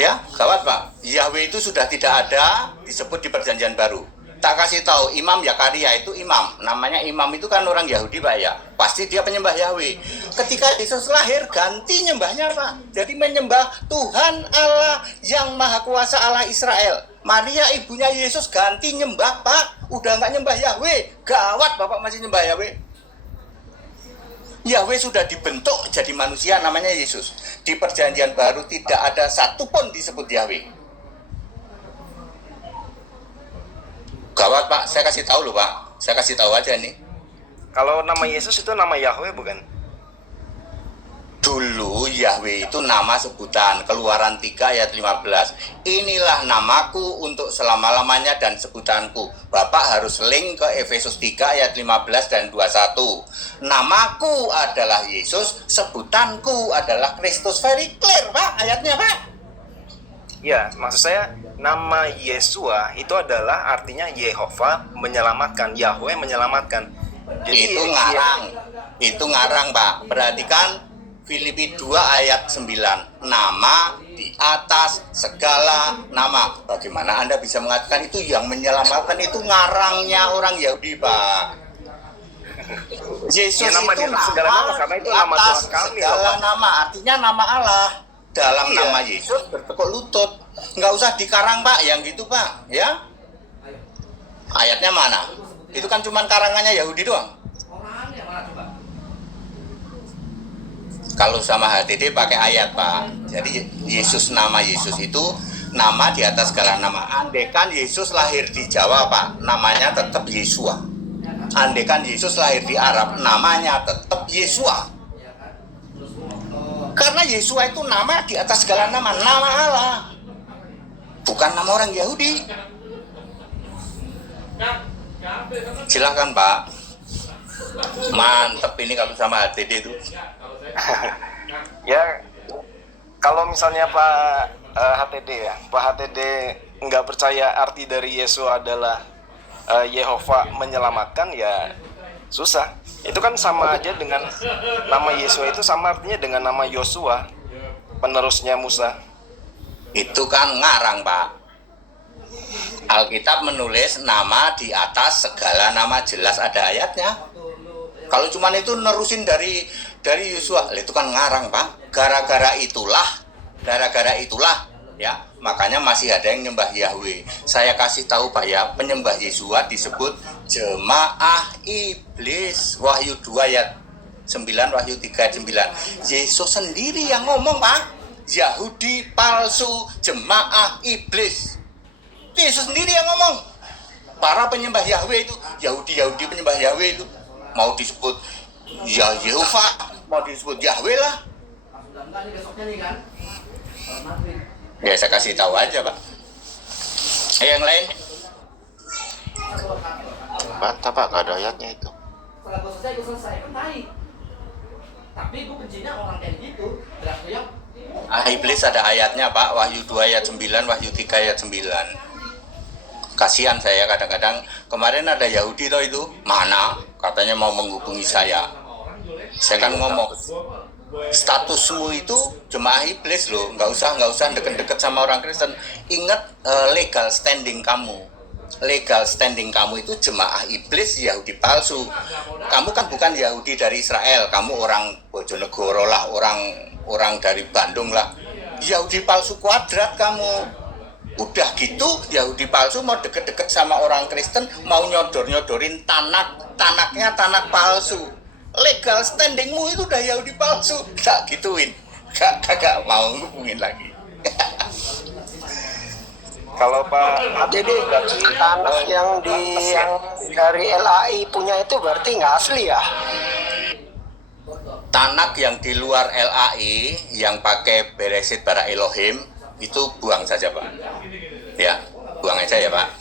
Ya, gawat Pak. Yahweh itu sudah tidak ada disebut di Perjanjian Baru. Tak kasih tahu, Imam Yakaria itu imam. Namanya imam itu kan orang Yahudi Pak ya. Pasti dia penyembah Yahweh. Ketika Yesus lahir, ganti nyembahnya Pak. Jadi menyembah Tuhan Allah yang Maha Kuasa, Allah Israel. Maria ibunya Yesus ganti nyembah Pak. Udah nggak nyembah Yahweh. Gawat Bapak masih nyembah Yahweh. Yahweh sudah dibentuk jadi manusia namanya Yesus. Di Perjanjian Baru tidak ada satupun disebut Yahweh. Gawat Pak, saya kasih tahu loh Pak. Saya kasih tahu aja nih. Kalau nama Yesus itu nama Yahweh bukan? Dulu Yahweh itu nama sebutan. Keluaran 3 ayat 15. Inilah namaku untuk selama-lamanya dan sebutanku. Bapak harus link ke Efesus 3 ayat 15 dan 21. Namaku adalah Yesus, sebutanku adalah Kristus. Very clear Pak ayatnya Pak. Ya, maksud saya nama Yesua itu adalah artinya Yehova menyelamatkan, Yahweh menyelamatkan. Jadi Itu ngarang. Itu ngarang Pak. Perhatikan Filipi 2 ayat 9. Nama di atas segala nama. Bagaimana Anda bisa mengatakan itu yang menyelamatkan? Itu ngarangnya orang Yahudi Pak. Yesus Ya, nama itu di atas segala nama, karena itu di nama atas Tuhan kami, segala Bapak. nama, artinya nama Allah. Dalam Iya. nama Yesus bertekuk lutut. Nggak usah dikarang Pak, yang gitu Pak, ya. Ayatnya mana? Itu kan cuma karangannya Yahudi doang. Kalau sama HTD pakai ayat Pak. Jadi Yesus, nama Yesus itu nama di atas segala nama. Andekan Yesus lahir di Jawa Pak, namanya tetap Yesua. Andekan Yesus lahir di Arab, namanya tetap Yesua. Karena Yesua itu nama di atas segala nama, nama Allah. Bukan nama orang Yahudi. Silakan Pak. Mantep ini kalau sama HTD itu. ya kalau misalnya Pak HTD ya, Pak HTD nggak percaya arti dari Yesus adalah Yehova menyelamatkan, ya susah. Itu kan sama aja dengan nama Yesus itu sama artinya dengan nama Yosua, penerusnya Musa. Itu kan ngarang Pak. Alkitab menulis nama di atas segala nama, jelas ada ayatnya. Kalau cuman itu nerusin dari Yosua, itu kan ngarang Pak. Gara-gara itulah ya, makanya masih ada yang nyembah Yahweh. Saya kasih tahu Pak ya, penyembah Yesua disebut jemaah iblis. Wahyu 2 ayat 9, Wahyu 3 ayat 9. Yesus sendiri yang ngomong Pak. Yahudi palsu, jemaah iblis. Yesus sendiri yang ngomong. Para penyembah Yahweh itu, Yahudi penyembah Yahweh itu mau disebut ya Yehova, mau disebut Yahweh lah. Ya saya kasih tahu aja Pak. Yang lain? Bantah Pak, gak ada ayatnya itu. Setelah gue selesai kan naik. Tapi gue bencinya orang kayak gitu. Teriak-teriak. Iblis ada ayatnya Pak. Wahyu 2 ayat 9, Wahyu 3 ayat 9. Kasihan saya kadang-kadang. Kemarin ada Yahudi toh itu. Mana? Katanya mau menghubungi saya. Saya kan ngomong, statusmu itu jemaah iblis loh, nggak usah deket-deket sama orang Kristen. Ingat legal standing kamu itu jemaah iblis, Yahudi palsu. Kamu kan bukan Yahudi dari Israel, kamu orang Bojonegoro lah, orang dari Bandung lah. Yahudi palsu kuadrat kamu. Udah gitu Yahudi palsu mau deket-deket sama orang Kristen, mau nyodorin tanaknya tanak palsu. Legal standingmu itu udah Yahudi palsu, gak gituin, gak mau hubungin lagi. Kalau Pak Jadi tanah yang dari LAI punya itu berarti nggak asli ya? Tanak yang di luar LAI yang pakai Beresit bara Elohim itu buang saja Pak. Ya, buang aja ya Pak.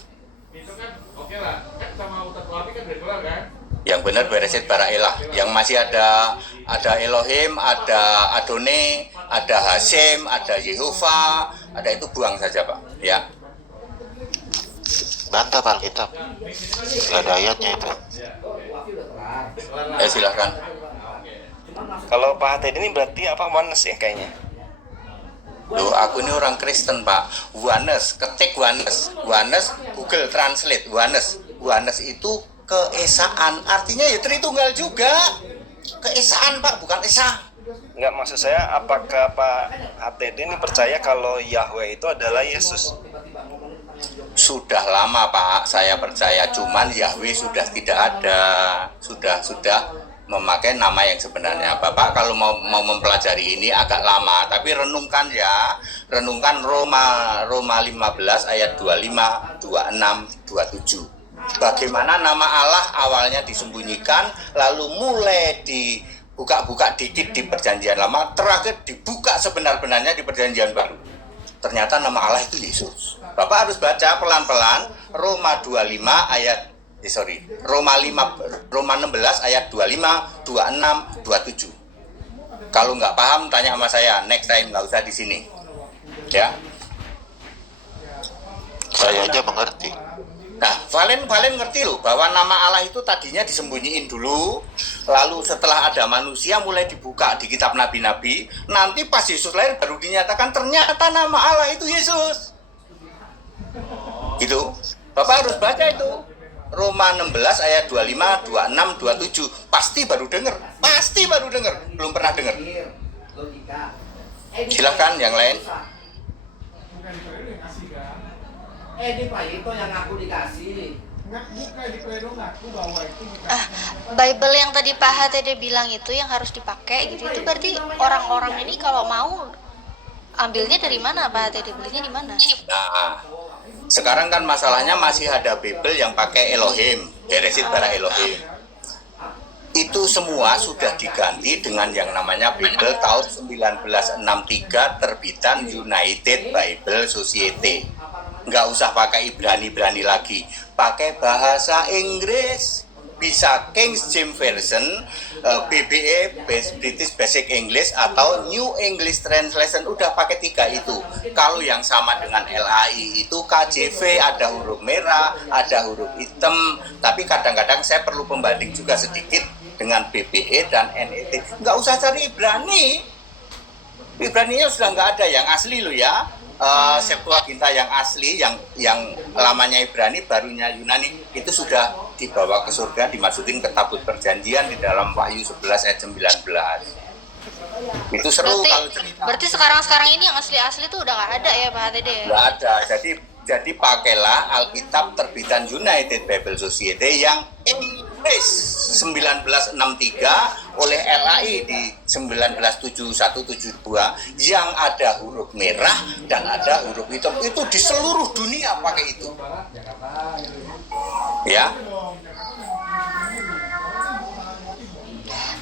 Yang benar Beresit bara Elah. Yang masih ada Elohim, ada Adonai, ada Hashem, ada Yehova, ada itu buang saja Pak. Ya. bantah Pak Alkitab. Gak ada ayatnya itu. Ya silakan. Kalau Pak Hatid ini berarti apa, oneness ya kayaknya? Loh, aku ini orang Kristen Pak. Oneness, ketik oneness. Oneness, Google Translate oneness. Oneness itu keesaan, artinya ya Tritunggal juga. Keesaan Pak, bukan esa. Enggak, maksud saya apakah Pak Hatid ini percaya kalau Yahweh itu adalah Yesus? Sudah lama Pak, saya percaya, cuman Yahweh sudah tidak ada, sudah memakai nama yang sebenarnya. Bapak kalau mau mempelajari ini agak lama, tapi renungkan ya, renungkan Roma 15 ayat 25, 26, 27. Bagaimana nama Allah awalnya disembunyikan, lalu mulai dibuka-buka dikit di perjanjian lama, terakhir dibuka sebenar-benarnya di perjanjian baru. Ternyata nama Allah itu Yesus. Bapak harus baca pelan-pelan Roma 16 ayat 25, 26, 27. Kalau nggak paham tanya sama saya, next time nggak usah di sini. Ya. Saya aja mengerti. Nah, Valen ngerti loh bahwa nama Allah itu tadinya disembunyiin dulu, lalu setelah ada manusia mulai dibuka di kitab nabi-nabi, nanti pas Yesus lahir baru dinyatakan ternyata nama Allah itu Yesus. Gitu. Bapak harus baca itu. Roma 16 ayat 25, 26, 27. Pasti baru dengar. Belum pernah dengar. Silakan yang lain. Di Pak itu yang aku dikasih. Bible yang tadi Pak HTD bilang itu yang harus dipakai gitu, itu berarti orang-orang ini kalau mau ambilnya dari mana Pak HTD, belinya di mana? Nah, sekarang kan masalahnya masih ada Bible yang pakai Elohim, Bereshit bara Elohim. Itu semua sudah diganti dengan yang namanya Bible tahun 1963 terbitan United Bible Society. Nggak usah pakai Ibrani lagi, pakai bahasa Inggris, bisa King James Version, BBE British Basic English atau New English Translation, udah pakai 3 itu. Kalau yang sama dengan LAI itu KJV, ada huruf merah, ada huruf hitam, tapi kadang-kadang saya perlu pembanding juga sedikit dengan BBE dan NET. Nggak usah cari Ibrani, Ibraninya sudah nggak ada yang asli loh ya. Septuaginta yang asli, yang lamanya Ibrani, barunya Yunani, itu sudah dibawa ke surga, dimasukin ke tabut perjanjian di dalam Wahyu 11 ayat 19. Itu seru kalau cerita. Berarti sekarang ini yang asli-asli itu udah nggak ada ya Pak HTD ya? Nggak ada, jadi pakailah Alkitab terbitan United Bible Society yang Inggris 1963 oleh LAI di 1971-72 yang ada huruf merah dan ada huruf hitam. Itu di seluruh dunia pakai itu. Ya.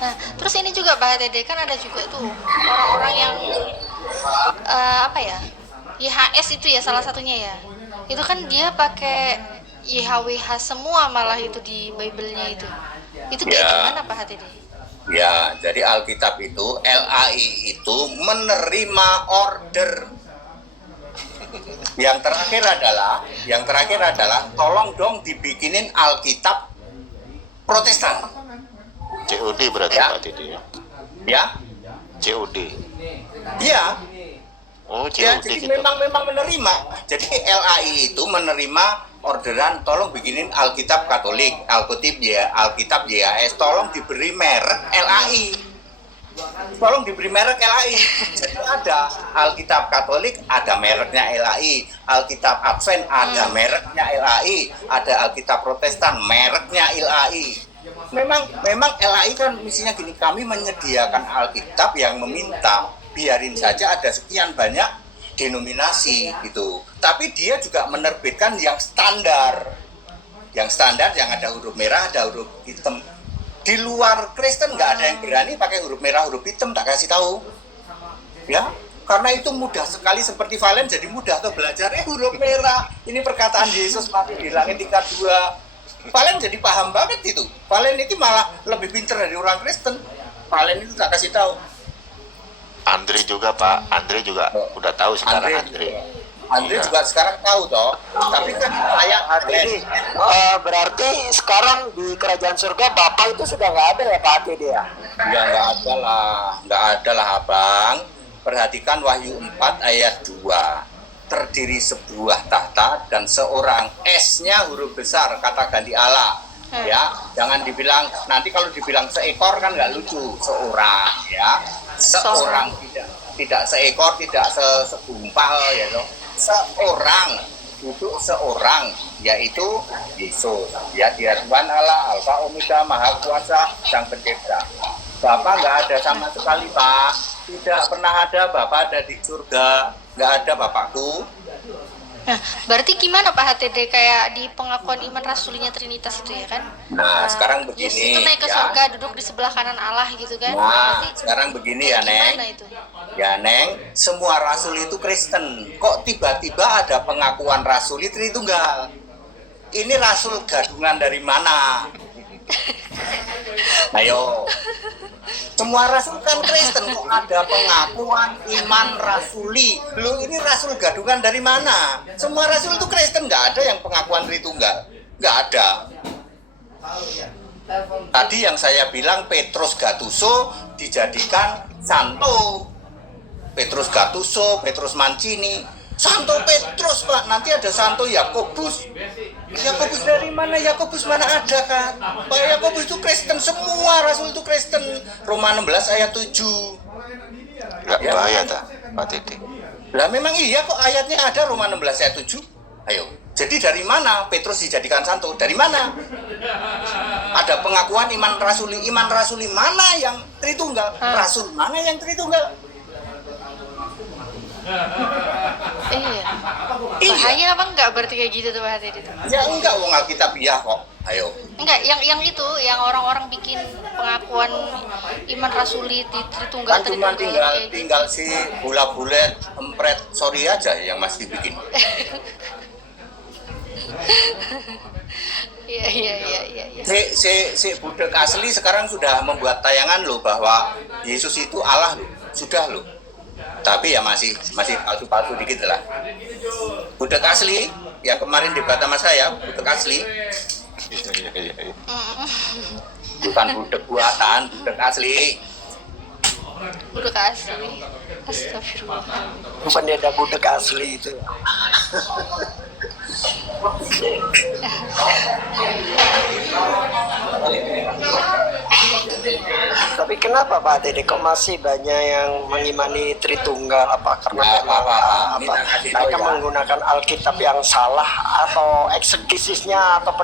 Nah, terus ini juga Pak HTD kan ada juga tuh orang-orang yang YHS itu ya salah satunya ya. Itu kan dia pakai YHWH semua malah itu di Bible-nya itu. Itu kayak gimana Pak HTD? Ya, jadi Alkitab itu, LAI itu menerima order. Yang terakhir adalah tolong dong dibikinin Alkitab Protestan. COD berarti Ya. Pak HTD ya? Ya? COD. Iya. Oh, Ya, COD jadi gitu. memang menerima. Jadi LAI itu menerima orderan, tolong bikinin Alkitab Katolik, Alkitab YHS, tolong diberi merek LAI. Tolong diberi merek LAI. Jadi ada Alkitab Katolik, ada mereknya LAI. Alkitab Advent, ada mereknya LAI. Ada Alkitab Protestan, mereknya LAI. Memang LAI kan misinya gini, kami menyediakan Alkitab yang meminta biarin saja ada sekian banyak denominasi gitu. Tapi dia juga menerbitkan yang standar. Yang standar yang ada huruf merah, ada huruf hitam. Di luar Kristen nggak ada yang berani pakai huruf merah, huruf hitam, tak kasih tahu. Ya, karena itu mudah sekali, seperti Valen jadi mudah tuh belajar huruf merah. Ini perkataan Yesus mati di langit tingkat 2. Valen jadi paham banget itu. Valen itu malah lebih pintar dari orang Kristen. Valen itu tak kasih tahu. Andre juga Pak, Andre juga udah tahu sekarang Andre. Andre juga sekarang tahu toh. Tapi kan saya Jadi berarti sekarang di kerajaan surga Bapak itu sudah nggak ada ya Pak ATD ya? ya nggak ada lah abang. Perhatikan Wahyu 4 ayat 2. Terdiri sebuah tahta dan seorang, S-nya huruf besar, kata ganti Allah. Ya, jangan dibilang, nanti kalau dibilang seekor kan nggak lucu, seorang ya. Seorang, tidak seekor, tidak segumpal ya loh. Seorang, duduk seorang, yaitu Yesus. Ya, dia Tuhan Allah, Alfa Omega, Maha Kuasa, Sang Pencipta. Bapak nggak ada sama sekali, Pak. Tidak pernah ada Bapak ada di surga. Nggak ada Bapakku. Nah, berarti gimana Pak HTD kayak di pengakuan iman rasulinya Trinitas itu ya kan? Nah, sekarang begini. Yesus itu naik ke ya. surga, duduk di sebelah kanan Allah gitu kan? Nah, Berarti sekarang begini ya, Neng. gimana itu? Ya, Neng, semua rasul itu Kristen. Kok tiba-tiba ada pengakuan rasuli Tritunggal? Ini rasul gadungan dari mana? Ayo. Semua rasul kan Kristen, kok ada pengakuan iman rasuli? Lu ini rasul gadungan dari mana? Semua rasul itu Kristen, nggak ada yang pengakuan Tritunggal. Nggak ada. Tadi yang saya bilang Petrus Gattuso dijadikan santo. Petrus Gattuso, Petrus Mancini, Santo Petrus Pak, nanti ada Santo Yakobus. Yakobus dari mana? Yakobus mana ada kan? Pak Yakobus itu Kristen, semua rasul itu Kristen. Roma 16 ayat 7. Nggak bahaya tak Pak Titi? Lah memang iya kok ayatnya ada Roma 16 ayat 7. Ayo, jadi dari mana Petrus dijadikan santo? Dari mana? Ada pengakuan iman rasuli mana yang Tritunggal? Rasul mana yang Tritunggal? Iya. Bahaya apa enggak berarti kayak gitu tuh Pak HTD? Ya enggak, wong Alkitabiah kok. Ayo. Enggak, yang itu, yang orang-orang bikin pengakuan iman rasuli di Tritunggal, Kan cuma kayak gitu. tinggal si bulat-bulat empret sorry aja yang masih bikin. Iya. Si budak asli sekarang sudah membuat tayangan loh bahwa Yesus itu Allah loh. Sudah loh. Tapi ya masih palsu-palsu dikit lah. Budak asli yang kemarin debat sama saya, budak asli. Iya. Bukan budak buatan, budak asli. Udah asli. Astagfirullah. Pendeta budek asli itu. Tapi kenapa Pak ATD kok masih banyak yang mengimani Tritunggal? Apa karena Ya, memang Pak. Minta kasih tahu mereka ya. menggunakan Alkitab yang salah atau eksegesinya atau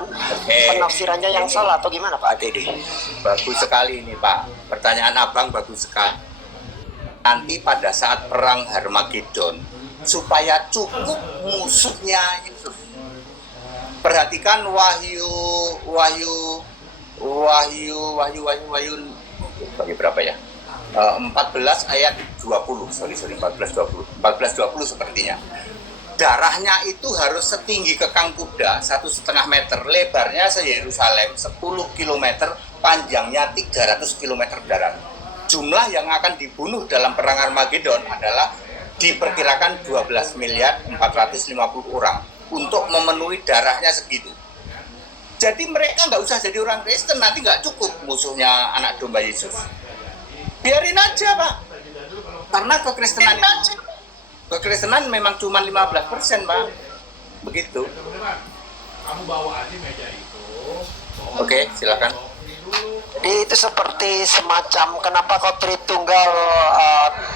penafsirannya yang salah atau gimana Pak ATD? Bagus sekali ini Pak. Pertanyaan Abang bagus sekali. Nanti pada saat perang Harmagedon, supaya cukup musuhnya Yesus. Perhatikan Wahyu bagi berapa ya? 14 ayat 20. Sorry 14 20 sepertinya. Darahnya itu harus setinggi kekang kuda 1,5 meter, lebarnya se-Yerusalem 10 km, panjangnya 300 km darat. Jumlah yang akan dibunuh dalam perang Armageddon adalah diperkirakan 12 miliar 450 orang untuk memenuhi darahnya segitu. Jadi mereka nggak usah jadi orang Kristen, nanti nggak cukup musuhnya anak domba Yesus. Biarin aja Pak, karena kekristenan memang cuma 15% Pak, begitu. Oke, silakan. Jadi itu seperti semacam kenapa kok Tritunggal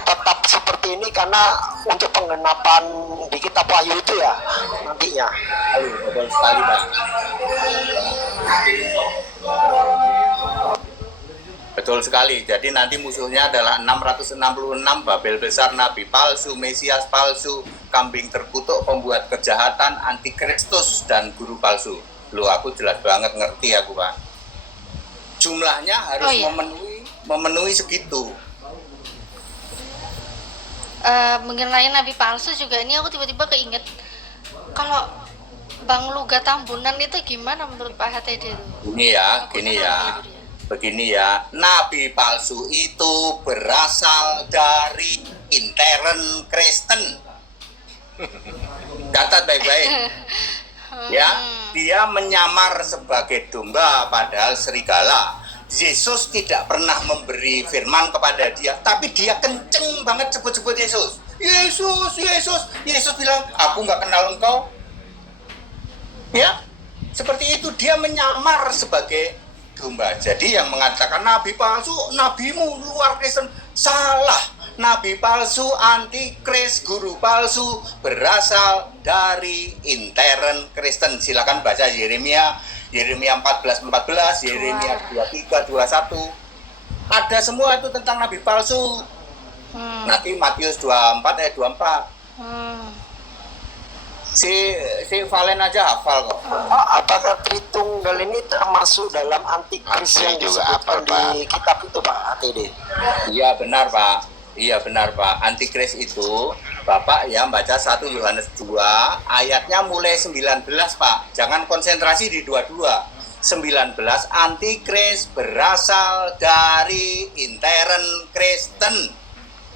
tetap seperti ini karena untuk penggenapan di kitab Wahyu itu ya nantinya. Betul sekali Pak. Betul sekali. Jadi nanti musuhnya adalah 666 Babel besar, nabi palsu, Mesias palsu, kambing terkutuk, pembuat kejahatan, antikristus dan guru palsu. Loh aku jelas banget ngerti aku Pak. Jumlahnya harus memenuhi segitu. Mengenai nabi palsu juga ini aku tiba-tiba keinget kalau Bang Luga Tambunan itu gimana menurut Pak HTD itu? Begini ya, nabi palsu itu berasal dari intern Kristen. Catat baik-baik. Ya, dia menyamar sebagai domba padahal serigala. Yesus tidak pernah memberi firman kepada dia, tapi dia kenceng banget sebut-sebut Yesus. Yesus, Yesus. Yesus bilang, aku nggak kenal engkau. Ya, seperti itu dia menyamar sebagai domba. Jadi yang mengatakan nabi palsu, nabimu luar Kristen, salah. Nabi palsu, antikris, guru palsu berasal dari intern Kristen. Silakan baca Yeremia 14:14, Yeremia 23:21. Ada semua itu tentang nabi palsu. Nanti Matius 24:24. Si Valen aja hafal kok. Oh, apakah Tritunggal ini termasuk dalam antikris yang juga disebutkan di kitab itu Pak ATD? Iya benar Pak. Iya benar Pak. Antikris itu Bapak ya baca 1 Yohanes 2 ayatnya mulai 19 Pak. Jangan konsentrasi di 22. 19 antikris berasal dari intern Kristen.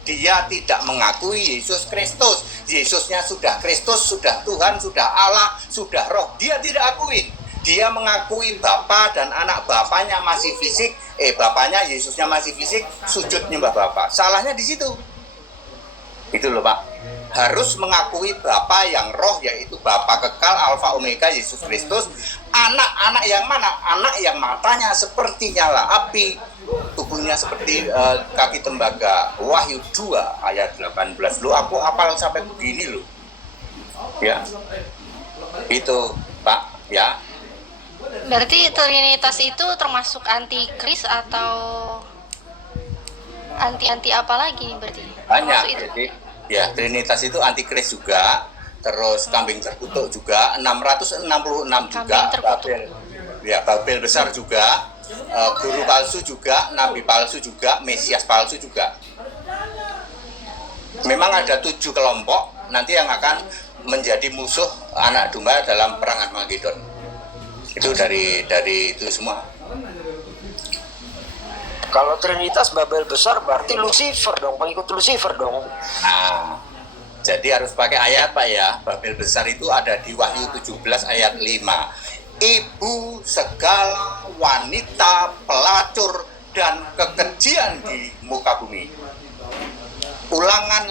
Dia tidak mengakui Yesus Kristus. Yesusnya sudah Kristus, sudah Tuhan, sudah Allah, sudah Roh. Dia tidak akuin. Dia mengakui Bapa dan anak bapaknya masih fisik. Bapaknya Yesusnya masih fisik, sujud nyembah Bapa. Salahnya di situ. Itu loh Pak. Harus mengakui Bapa yang Roh, yaitu Bapa kekal, Alfa Omega, Yesus Kristus. Anak-anak yang mana? Anak yang matanya seperti nyala api, tubuhnya seperti kaki tembaga. Wahyu 2 ayat 18. Loh aku hafal sampai begini loh. Ya. Itu Pak, ya. Berarti Trinitas itu termasuk antikris atau anti apa lagi nih berarti? Banyak. Termasuk itu? Jadi ya Trinitas itu antikris juga, terus kambing terkutuk juga, 666 juga, Babel besar juga, guru palsu juga, nabi palsu juga, Mesias palsu juga. Memang ada 7 kelompok nanti yang akan menjadi musuh anak domba dalam perang Armageddon. Itu dari itu semua. Kalau Trinitas Babel besar berarti Lucifer dong, pengikut Lucifer dong. Nah, jadi harus pakai ayat Pak ya. Babel besar itu ada di Wahyu 17 ayat 5. Ibu segala wanita pelacur dan kekejian di muka bumi. Ulangan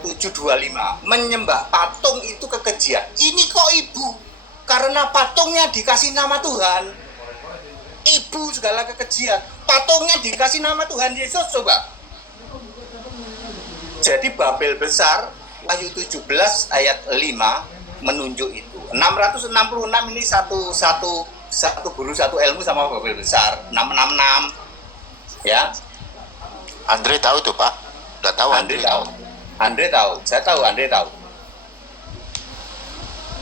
7:25. Menyembah patung itu kekejian. Ini kok ibu? Karena patungnya dikasih nama Tuhan. Ibu segala kekejian. Patungnya dikasih nama Tuhan Yesus coba. Jadi Babel besar Wahyu 17 ayat 5 menunjuk itu. 666 ini satu guru satu ilmu sama Babel besar. 666. Ya. Andre tahu tuh Pak. Udah tahu Andre tahu. Andre tahu. Saya tahu Andre tahu.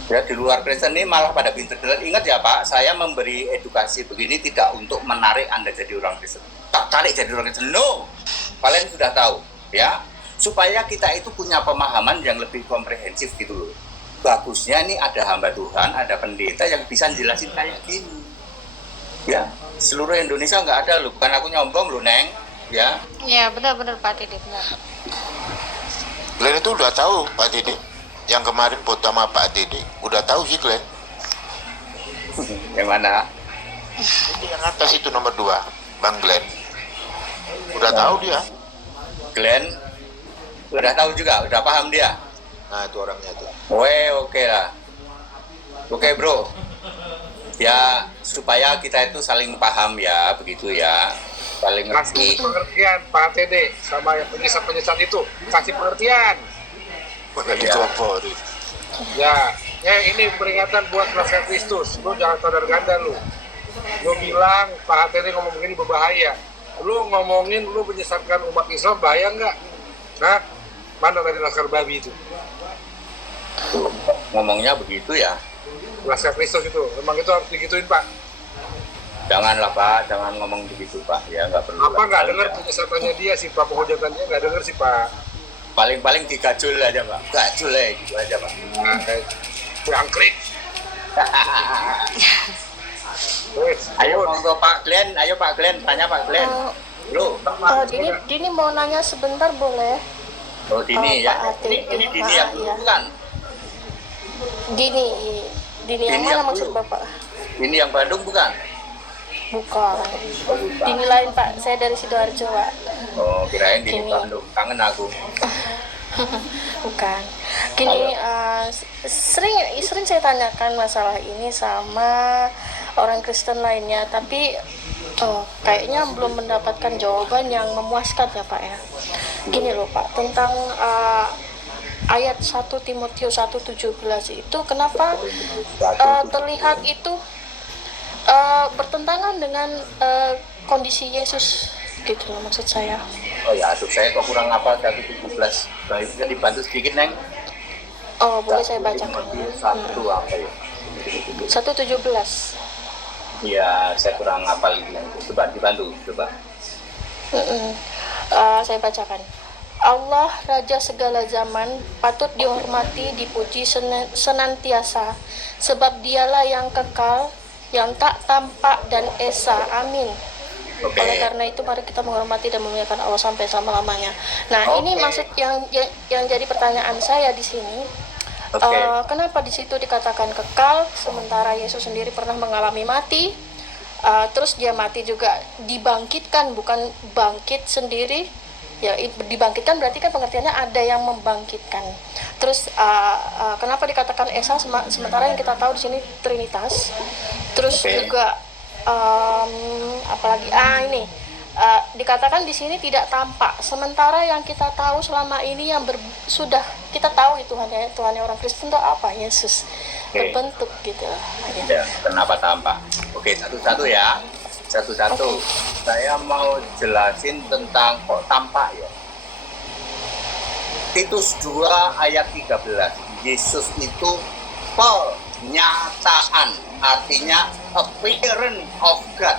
Ya di luar Kristen ini malah pada pinter. Ingat ya Pak, saya memberi edukasi begini tidak untuk menarik Anda jadi orang Kristen. Tak tarik jadi orang Kristen. No. Kalian sudah tahu, ya. Supaya kita itu punya pemahaman yang lebih komprehensif gitu loh. Bagusnya nih ada hamba Tuhan, ada pendeta yang bisa jelasin kayak gini. Ya, seluruh Indonesia nggak ada loh. Bukan aku nyombong loh, Neng. Ya. Ya, benar-benar Pak Tede, benar. Glenn itu udah tahu Pak Tede. Yang kemarin foto sama Pak Tede. Udah tahu sih Glenn. Yang mana? Yang atas itu nomor 2, Bang Glenn. Udah tahu dia. Glenn udah tahu juga, udah paham dia. Nah itu orangnya tuh. Oke lah. Oke bro. Ya supaya kita itu saling paham ya, begitu ya. Saling ngerti. Kasih pengertian Pak TD sama yang penyesat itu. Kasih pengertian. Mana dicopot. Ya, ini peringatan buat Rasul Kristus. Lu jangan sadar ganda lu. Lu bilang Pak TD ngomong begini berbahaya. Lu ngomongin lu menyesatkan umat Islam, bahaya nggak? Nah, mana tadi Laskar Babi itu? Ngomongnya begitu ya. Laskar Kristus itu, memang itu harus digituin Pak. Janganlah Pak, jangan ngomong begitu Pak. Ya nggak perlu. Apa nggak dengar penyesatannya dia sih Pak, penghujatan dia nggak dengar sih Pak. Paling digajul aja Pak. Gajul ya gitu aja Pak. Nah, jangkrik. Ayo monggo Pak Glenn, tanya Pak Glenn. Loh, Dini mau nanya sebentar boleh? oh Dini ya. Pak Ati. Ini Dini yang dulu kan? Dini yang Dini mana yang maksud dulu. Bapak? Ini yang Bandung bukan? Bukan. Dini lain Pak, saya dari Sidoarjo Pak. Oh, kirain Dini Gini. Bandung. Kangen aku. Bukan. Gini, sering saya tanyakan masalah ini sama orang Kristen lainnya, tapi kayaknya belum mendapatkan jawaban yang memuaskan ya Pak ya. Gini loh Pak, tentang ayat 1 Timotius 1:17 itu kenapa terlihat itu bertentangan dengan kondisi Yesus gitu loh maksud saya. Oh ya, aduh saya kok kurang hafal 1:17. Baiknya dibantu sedikit, Neng. Oh, boleh saya bacakan. Satu apa ya? 1:17. Ya, saya kurang hafal ini. Coba dibantu, coba. Saya bacakan. Allah Raja segala zaman patut dihormati, dipuji senantiasa, sebab dialah yang kekal, yang tak tampak dan esa. Amin. Oke. Oleh karena itu mari kita menghormati dan memuliakan Allah sampai selama-lamanya. Nah, ini Oke. maksud yang jadi pertanyaan saya di sini. Oke. Kenapa di situ dikatakan kekal sementara Yesus sendiri pernah mengalami mati? Terus dia mati juga dibangkitkan, bukan bangkit sendiri. Ya, dibangkitkan berarti kan pengertiannya ada yang membangkitkan. Terus kenapa dikatakan esa sementara yang kita tahu di sini Trinitas. Terus Oke. juga apalagi ini dikatakan di sini tidak tampak, sementara yang kita tahu selama ini yang sudah kita tahu Tuhannya orang Kristen itu apa? Yesus. Oke. Berbentuk gitu. Ya, kenapa tampak? Oke, satu-satu ya. Satu-satu. Saya mau jelasin tentang kok tampak ya. Titus 2 ayat 13. Yesus itu penyataan, artinya appearance of God,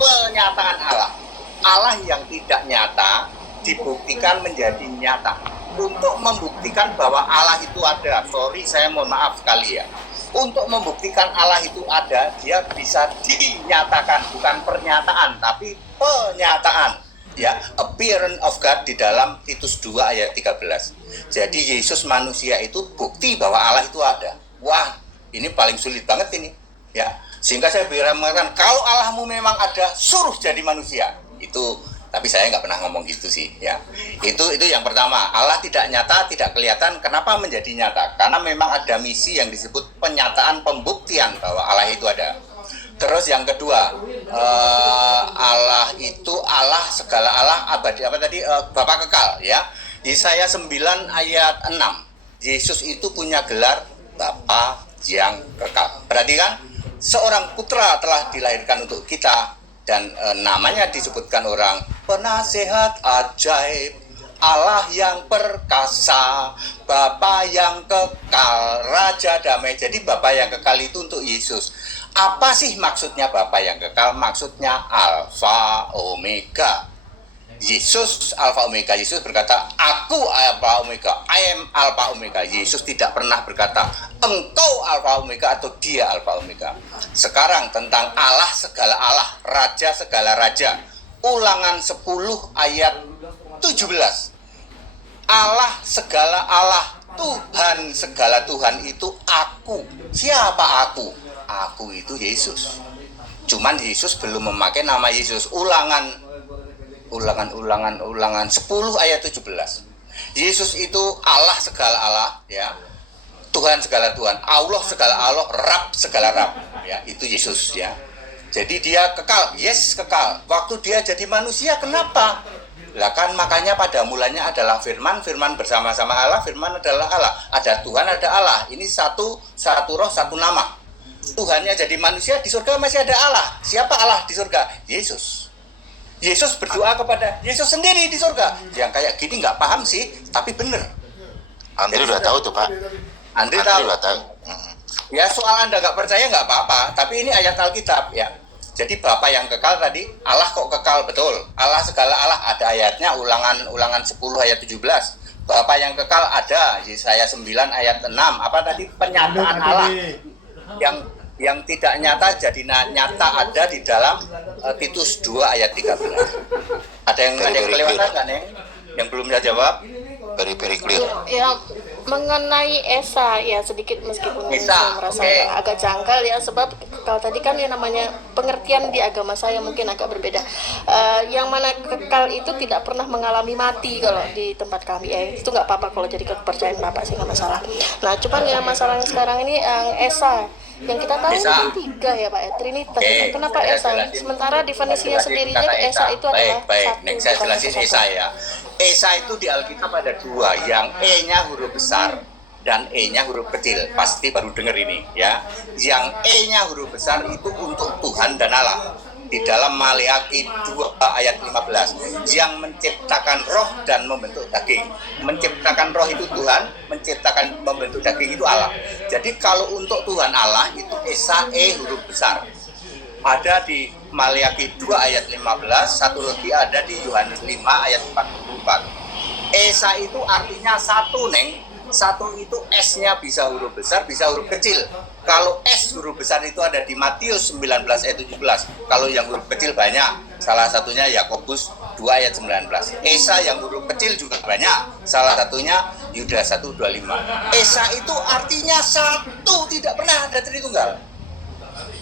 penyataan Allah. Allah yang tidak nyata dibuktikan menjadi nyata. Untuk membuktikan bahwa Allah itu ada, sorry saya mohon maaf sekali ya. Untuk membuktikan Allah itu ada, dia bisa dinyatakan, bukan pernyataan, tapi penyataan. Ya, appearance of God di dalam Titus 2 ayat 13. Jadi Yesus manusia itu bukti bahwa Allah itu ada. Wah, ini paling sulit banget ini. Ya, sehingga saya bisa mengatakan kalau Allahmu memang ada, suruh jadi manusia. Itu, tapi saya nggak pernah ngomong gitu sih. Ya, itu yang pertama. Allah tidak nyata, tidak kelihatan. Kenapa menjadi nyata? Karena memang ada misi yang disebut penyataan pembuktian bahwa Allah itu ada. Terus yang kedua, Allah itu Allah, segala Allah, abadi, apa tadi, Bapa kekal ya. Yesaya 9 ayat 6. Yesus itu punya gelar Bapa yang kekal. Berarti kan seorang putra telah dilahirkan untuk kita dan namanya disebutkan orang penasehat ajaib, Allah yang perkasa, Bapa yang kekal, Raja damai. Jadi Bapa yang kekal itu untuk Yesus. Apa sih maksudnya Bapa yang kekal? Maksudnya Alfa Omega. Yesus Alfa Omega. Yesus berkata, aku Alfa Omega, I am Alfa Omega. Yesus tidak pernah berkata, engkau Alfa Omega atau dia Alfa Omega. Sekarang tentang Allah segala Allah, Raja segala Raja. Ulangan 10 ayat 17. Allah segala Allah, Tuhan segala Tuhan itu aku. Siapa aku? Aku itu Yesus. Cuman Yesus belum memakai nama Yesus. Ulangan 10 ayat 17. Yesus itu Allah segala Allah ya. Tuhan segala Tuhan, Allah segala Allah, Rab segala Rab ya. Itu Yesus ya. Jadi dia kekal, yes kekal. Waktu dia jadi manusia kenapa? Lah kan makanya pada mulanya adalah firman bersama-sama Allah, firman adalah Allah. Ada Tuhan, ada Allah. Ini satu roh, satu nama. Tuhannya jadi manusia, di surga masih ada Allah. Siapa Allah di surga? Yesus. Yesus berdoa kepada Yesus sendiri di surga. Yang kayak gini nggak paham sih, tapi bener. Andri udah tahu tuh Pak. Andri tahu. udah tahu. Ya soal Anda nggak percaya nggak apa-apa, tapi ini ayat Alkitab ya. Jadi Bapa yang kekal tadi, Allah kok kekal betul. Allah segala Allah, ada ayatnya ulangan 10 ayat 17. Bapa yang kekal ada, Yesaya 9 ayat 6. Apa tadi? Penyataan Allah yang tidak nyata jadi nyata ada di dalam Titus 2 ayat 13. Ada yang kelewatan kan, Neng? Yang belum saya jawab? Very clear. Ya, mengenai Esa ya sedikit meskipun Esa, saya merasa oke. agak janggal ya sebab kalau tadi kan yang namanya pengertian di agama saya mungkin agak berbeda. Yang mana kekal itu tidak pernah mengalami mati kalau di tempat kami ya itu nggak apa-apa kalau jadi kepercayaan bapak sih nggak masalah. Nah cuman ya masalah yang sekarang ini Esa yang kita tahu Esa. kan 3 ya pak ya Trinitas. Oke, Kenapa saya Esa? jelasin. Sementara definisinya Jelasin sendirinya kata Esa itu adalah baik. satu. Nek, saya bukan jelasin satu. Esa ya. Esa itu di Alkitab ada 2, yang E-nya huruf besar dan E-nya huruf kecil. Pasti baru dengar ini ya. Yang E-nya huruf besar itu untuk Tuhan dan Allah. Di dalam Maleakhi 2 ayat 15, yang menciptakan roh dan membentuk daging. Menciptakan roh itu Tuhan, menciptakan membentuk daging itu Allah. Jadi kalau untuk Tuhan Allah itu Esa E huruf besar. Ada di Maleakhi 2 ayat 15, satu lagi ada di Yohanes 5 ayat 44. Esa itu artinya satu, Neng. Satu itu S-nya bisa huruf besar, bisa huruf kecil. Kalau S huruf besar itu ada di Matius 19 ayat 17. Kalau yang huruf kecil banyak. Salah satunya Yakobus 2 ayat 19. Esa yang huruf kecil juga banyak. Salah satunya Yudas 1:25. Esa itu artinya satu, tidak pernah ada Tritunggal.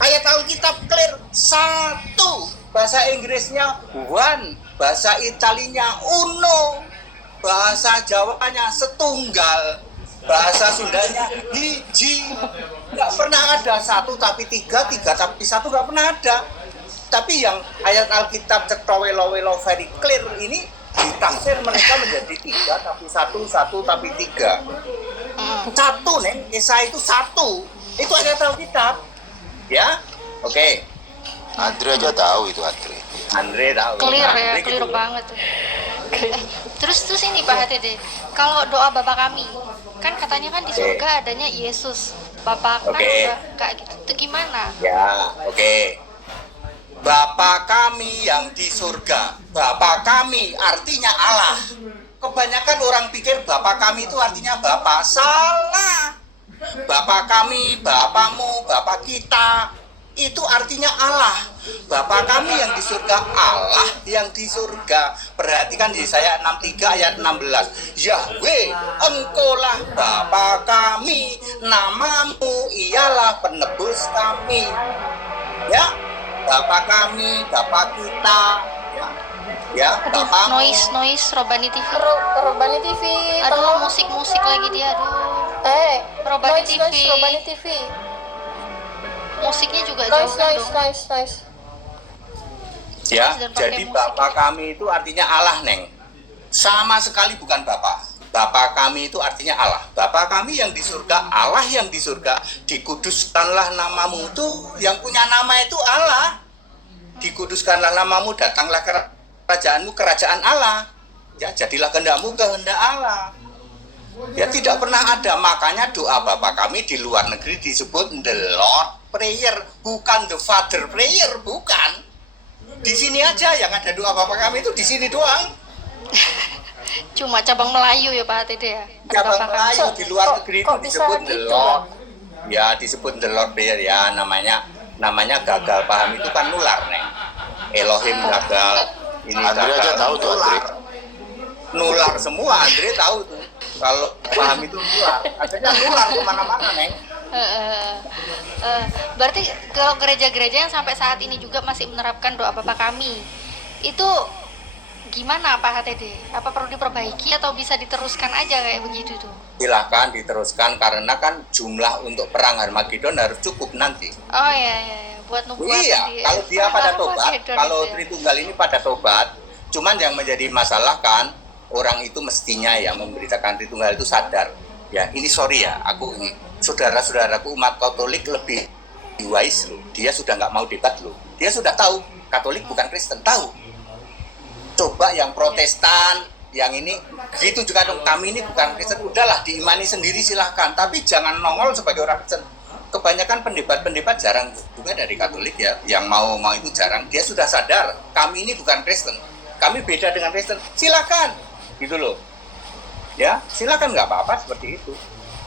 Ayat Alkitab clear, satu. Bahasa Inggrisnya one, bahasa Italinya uno, bahasa Jawanya setunggal, bahasa Sundanya hiji. Nggak pernah ada satu tapi tiga, tiga tapi satu, nggak pernah ada. Tapi yang ayat Alkitab cetowelo-welo very clear ini ditafsir mereka menjadi tiga tapi satu, satu tapi tiga. Satu, Neng, Esa itu satu. Itu ayat Alkitab. Ya, oke. Andre aja tahu itu Andre. Andre tahu. Clear ya, Andre clear gitu. banget tuh. Terus ini Pak HTD, kalau doa Bapak kami, kan katanya kan di surga adanya Yesus, Bapak kan Oke. kayak gitu, itu gimana? Ya, oke. Bapa kami yang di surga. Bapa kami artinya Allah. Kebanyakan orang pikir Bapa kami itu artinya Bapa. Salah. Bapa kami, Bapamu, Bapa kita. Itu artinya Allah. Bapa kami yang di surga, Allah yang di surga. Perhatikan di Yesaya 63 ayat 16. Yahweh, engkaulah Bapa kami, namamu ialah penebus kami. Ya, Bapa kami, Bapa kita. Ya, Aduh, Bapa noise, Robani TV. Robani TV. Aduh, tolong. musik lagi dia, aduh. Robani Robani TV. Robani TV. Musiknya juga jauh dong. Noise. Ya, Dan pakai jadi musik. Bapa kami itu artinya Allah, Neng. Sama sekali bukan Bapa. Bapa kami itu artinya Allah. Bapa kami yang di surga, Allah yang di surga. Dikuduskanlah namamu. Tuh, yang punya nama itu Allah. Dikuduskanlah namamu, datanglah kerajaanmu, kerajaan Allah. Ya, jadilah kehendakmu, kehendak Allah. Ya, tidak pernah ada. Makanya doa Bapa kami di luar negeri disebut the Lord Prayer, bukan the Father Prayer, bukan. Di sini aja yang ada doa Bapa kami itu di sini doang. Cuma cabang Melayu ya Pak HTD ya. Cabang Bapak kami. Melayu di luar negeri itu kok bisa disebut the gitu, Lord. Ya, disebut the Lord Prayer ya, namanya gagal paham itu kan nular, Neng. Elohim gagal, ini Andre gagal. aja tahu tuh, Andre. Nular semua, Andre tahu tuh. Kalau paham itu nular, katanya nular kemana-mana, Neng. Berarti kalau gereja-gereja yang sampai saat ini juga masih menerapkan doa Bapa kami, itu gimana Pak HTD? Apa perlu diperbaiki atau bisa diteruskan aja kayak begitu tuh? Silahkan diteruskan karena kan jumlah untuk perang Harmagedon harus cukup nanti. Oh ya, buat nubuatan Iya, di- kalau dia pada apa tobat, Armageddon kalau itu ya? Tritunggal ini pada tobat, cuman yang menjadi masalah kan orang itu mestinya ya memberitakan Tritunggal itu sadar. Ya, ini sorry ya, aku ini saudara-saudaraku umat Katolik lebih wise loh. Dia sudah nggak mau debat loh. Dia sudah tahu Katolik bukan Kristen, tahu. Coba yang Protestan, yang ini gitu juga dong. Kami ini bukan Kristen, udahlah diimani sendiri silahkan. Tapi jangan nongol sebagai orang Kristen. Kebanyakan pendebat-pendebat jarang juga dari Katolik ya, yang mau itu jarang. Dia sudah sadar kami ini bukan Kristen, kami beda dengan Kristen. Silakan, gitu loh. Ya, silakan nggak apa-apa seperti itu.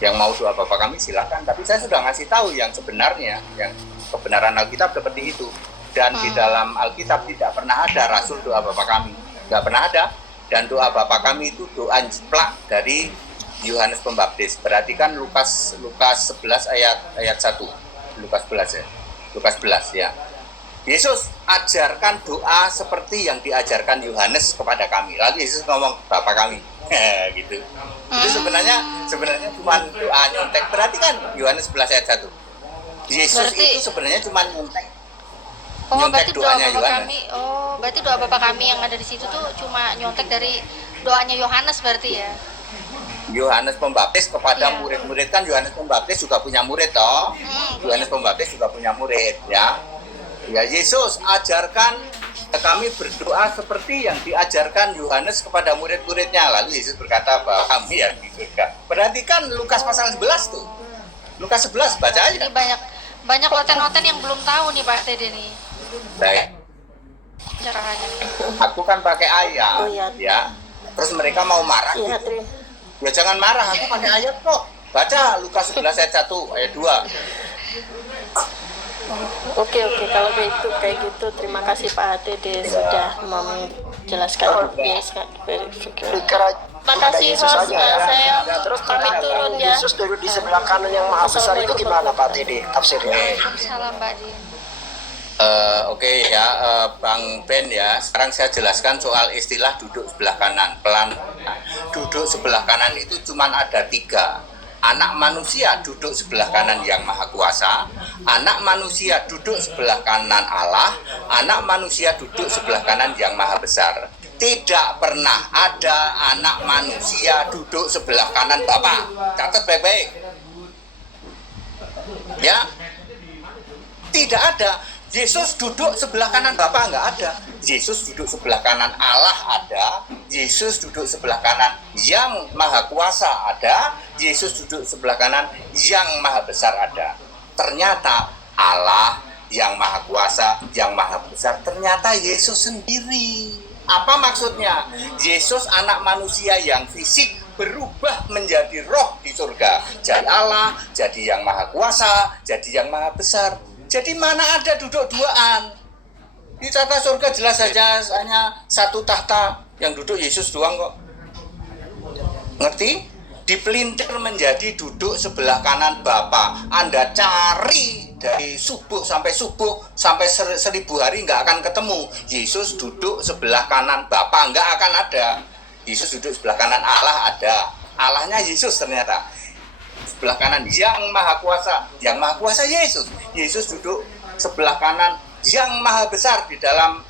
Yang mau doa Bapa kami silakan. Tapi saya sudah ngasih tahu yang sebenarnya, yang kebenaran Alkitab seperti itu. Dan di dalam Alkitab tidak pernah ada Rasul doa Bapa kami, nggak pernah ada. Dan doa Bapa kami itu doa jiplak dari Yohanes Pembaptis. Perhatikan Lukas 11 ayat 1. Lukas 11 ya. Lukas 11 ya. Yesus ajarkan doa seperti yang diajarkan Yohanes kepada kami. Lalu Yesus ngomong Bapa kami. Gitu. Itu sebenarnya cuma doa nyontek. Perhatikan Yohanes 11 ayat 1. Yesus Berarti- itu sebenarnya cuma nyontek. Oh, Nyontek berarti doa doanya Bapa Yohanes. kami. Oh, berarti doa Bapa kami yang ada di situ tuh cuma nyontek dari doanya Yohanes berarti ya. Yohanes Pembaptis kepada Iya. murid-murid, kan Yohanes Pembaptis juga punya murid toh. Yohanes Pembaptis juga punya murid ya. Ya Yesus ajarkan kami berdoa seperti yang diajarkan Yohanes kepada murid-muridnya. Lalu Yesus berkata bahwa kami yang di surga. Perhatikan Lukas pasal 11 tuh. Lukas 11 baca aja. Ini banyak noten-noten yang belum tahu nih Pak Tede nih Baik. caranya. Aku kan pakai ayat Oh, iya. ya. Terus mereka mau marah. Iya, gitu. Tri. Ya jangan marah, aku pakai ayat kok. Baca Lukas 11 ayat 1, ayat 2. Oke, kalau kayak gitu terima kasih Pak ATD sudah menjelaskan Pikir aja Terima ada kasih Yesus host, aja ya. saya Terus pamit turun ya. Yesus duduk di sebelah kanan yang maha besar itu gimana Pak Tede tafsirnya? Salam Mbak Din. Oke ya, Bang Ben ya. Sekarang saya jelaskan soal istilah duduk sebelah kanan. Duduk sebelah kanan itu cuma ada 3. Anak manusia duduk sebelah kanan yang maha kuasa. Anak manusia duduk sebelah kanan Allah. Anak manusia duduk sebelah kanan yang maha besar. Tidak pernah ada anak manusia duduk sebelah kanan Bapa. Catat baik-baik. Ya, tidak ada. Yesus duduk sebelah kanan Bapa nggak ada. Yesus duduk sebelah kanan Allah ada. Yesus duduk sebelah kanan yang maha kuasa ada. Yesus duduk sebelah kanan yang maha besar ada. Ternyata Allah yang maha kuasa, yang maha besar, ternyata Yesus sendiri. Apa maksudnya? Yesus anak manusia yang fisik berubah menjadi roh di surga. Jadi Allah, jadi yang maha kuasa, jadi yang maha besar. Jadi mana ada duduk duaan? Di tata surga jelas saja hanya satu tahta yang duduk Yesus doang kok. Ngerti? Dipelintir menjadi duduk sebelah kanan Bapa. Anda cari dari subuh sampai 1000 hari nggak akan ketemu. Yesus duduk sebelah kanan Bapa, nggak akan ada. Yesus duduk sebelah kanan Allah ada. Allahnya Yesus ternyata. Sebelah kanan yang maha kuasa, Yesus. Yesus duduk sebelah kanan yang maha besar di dalam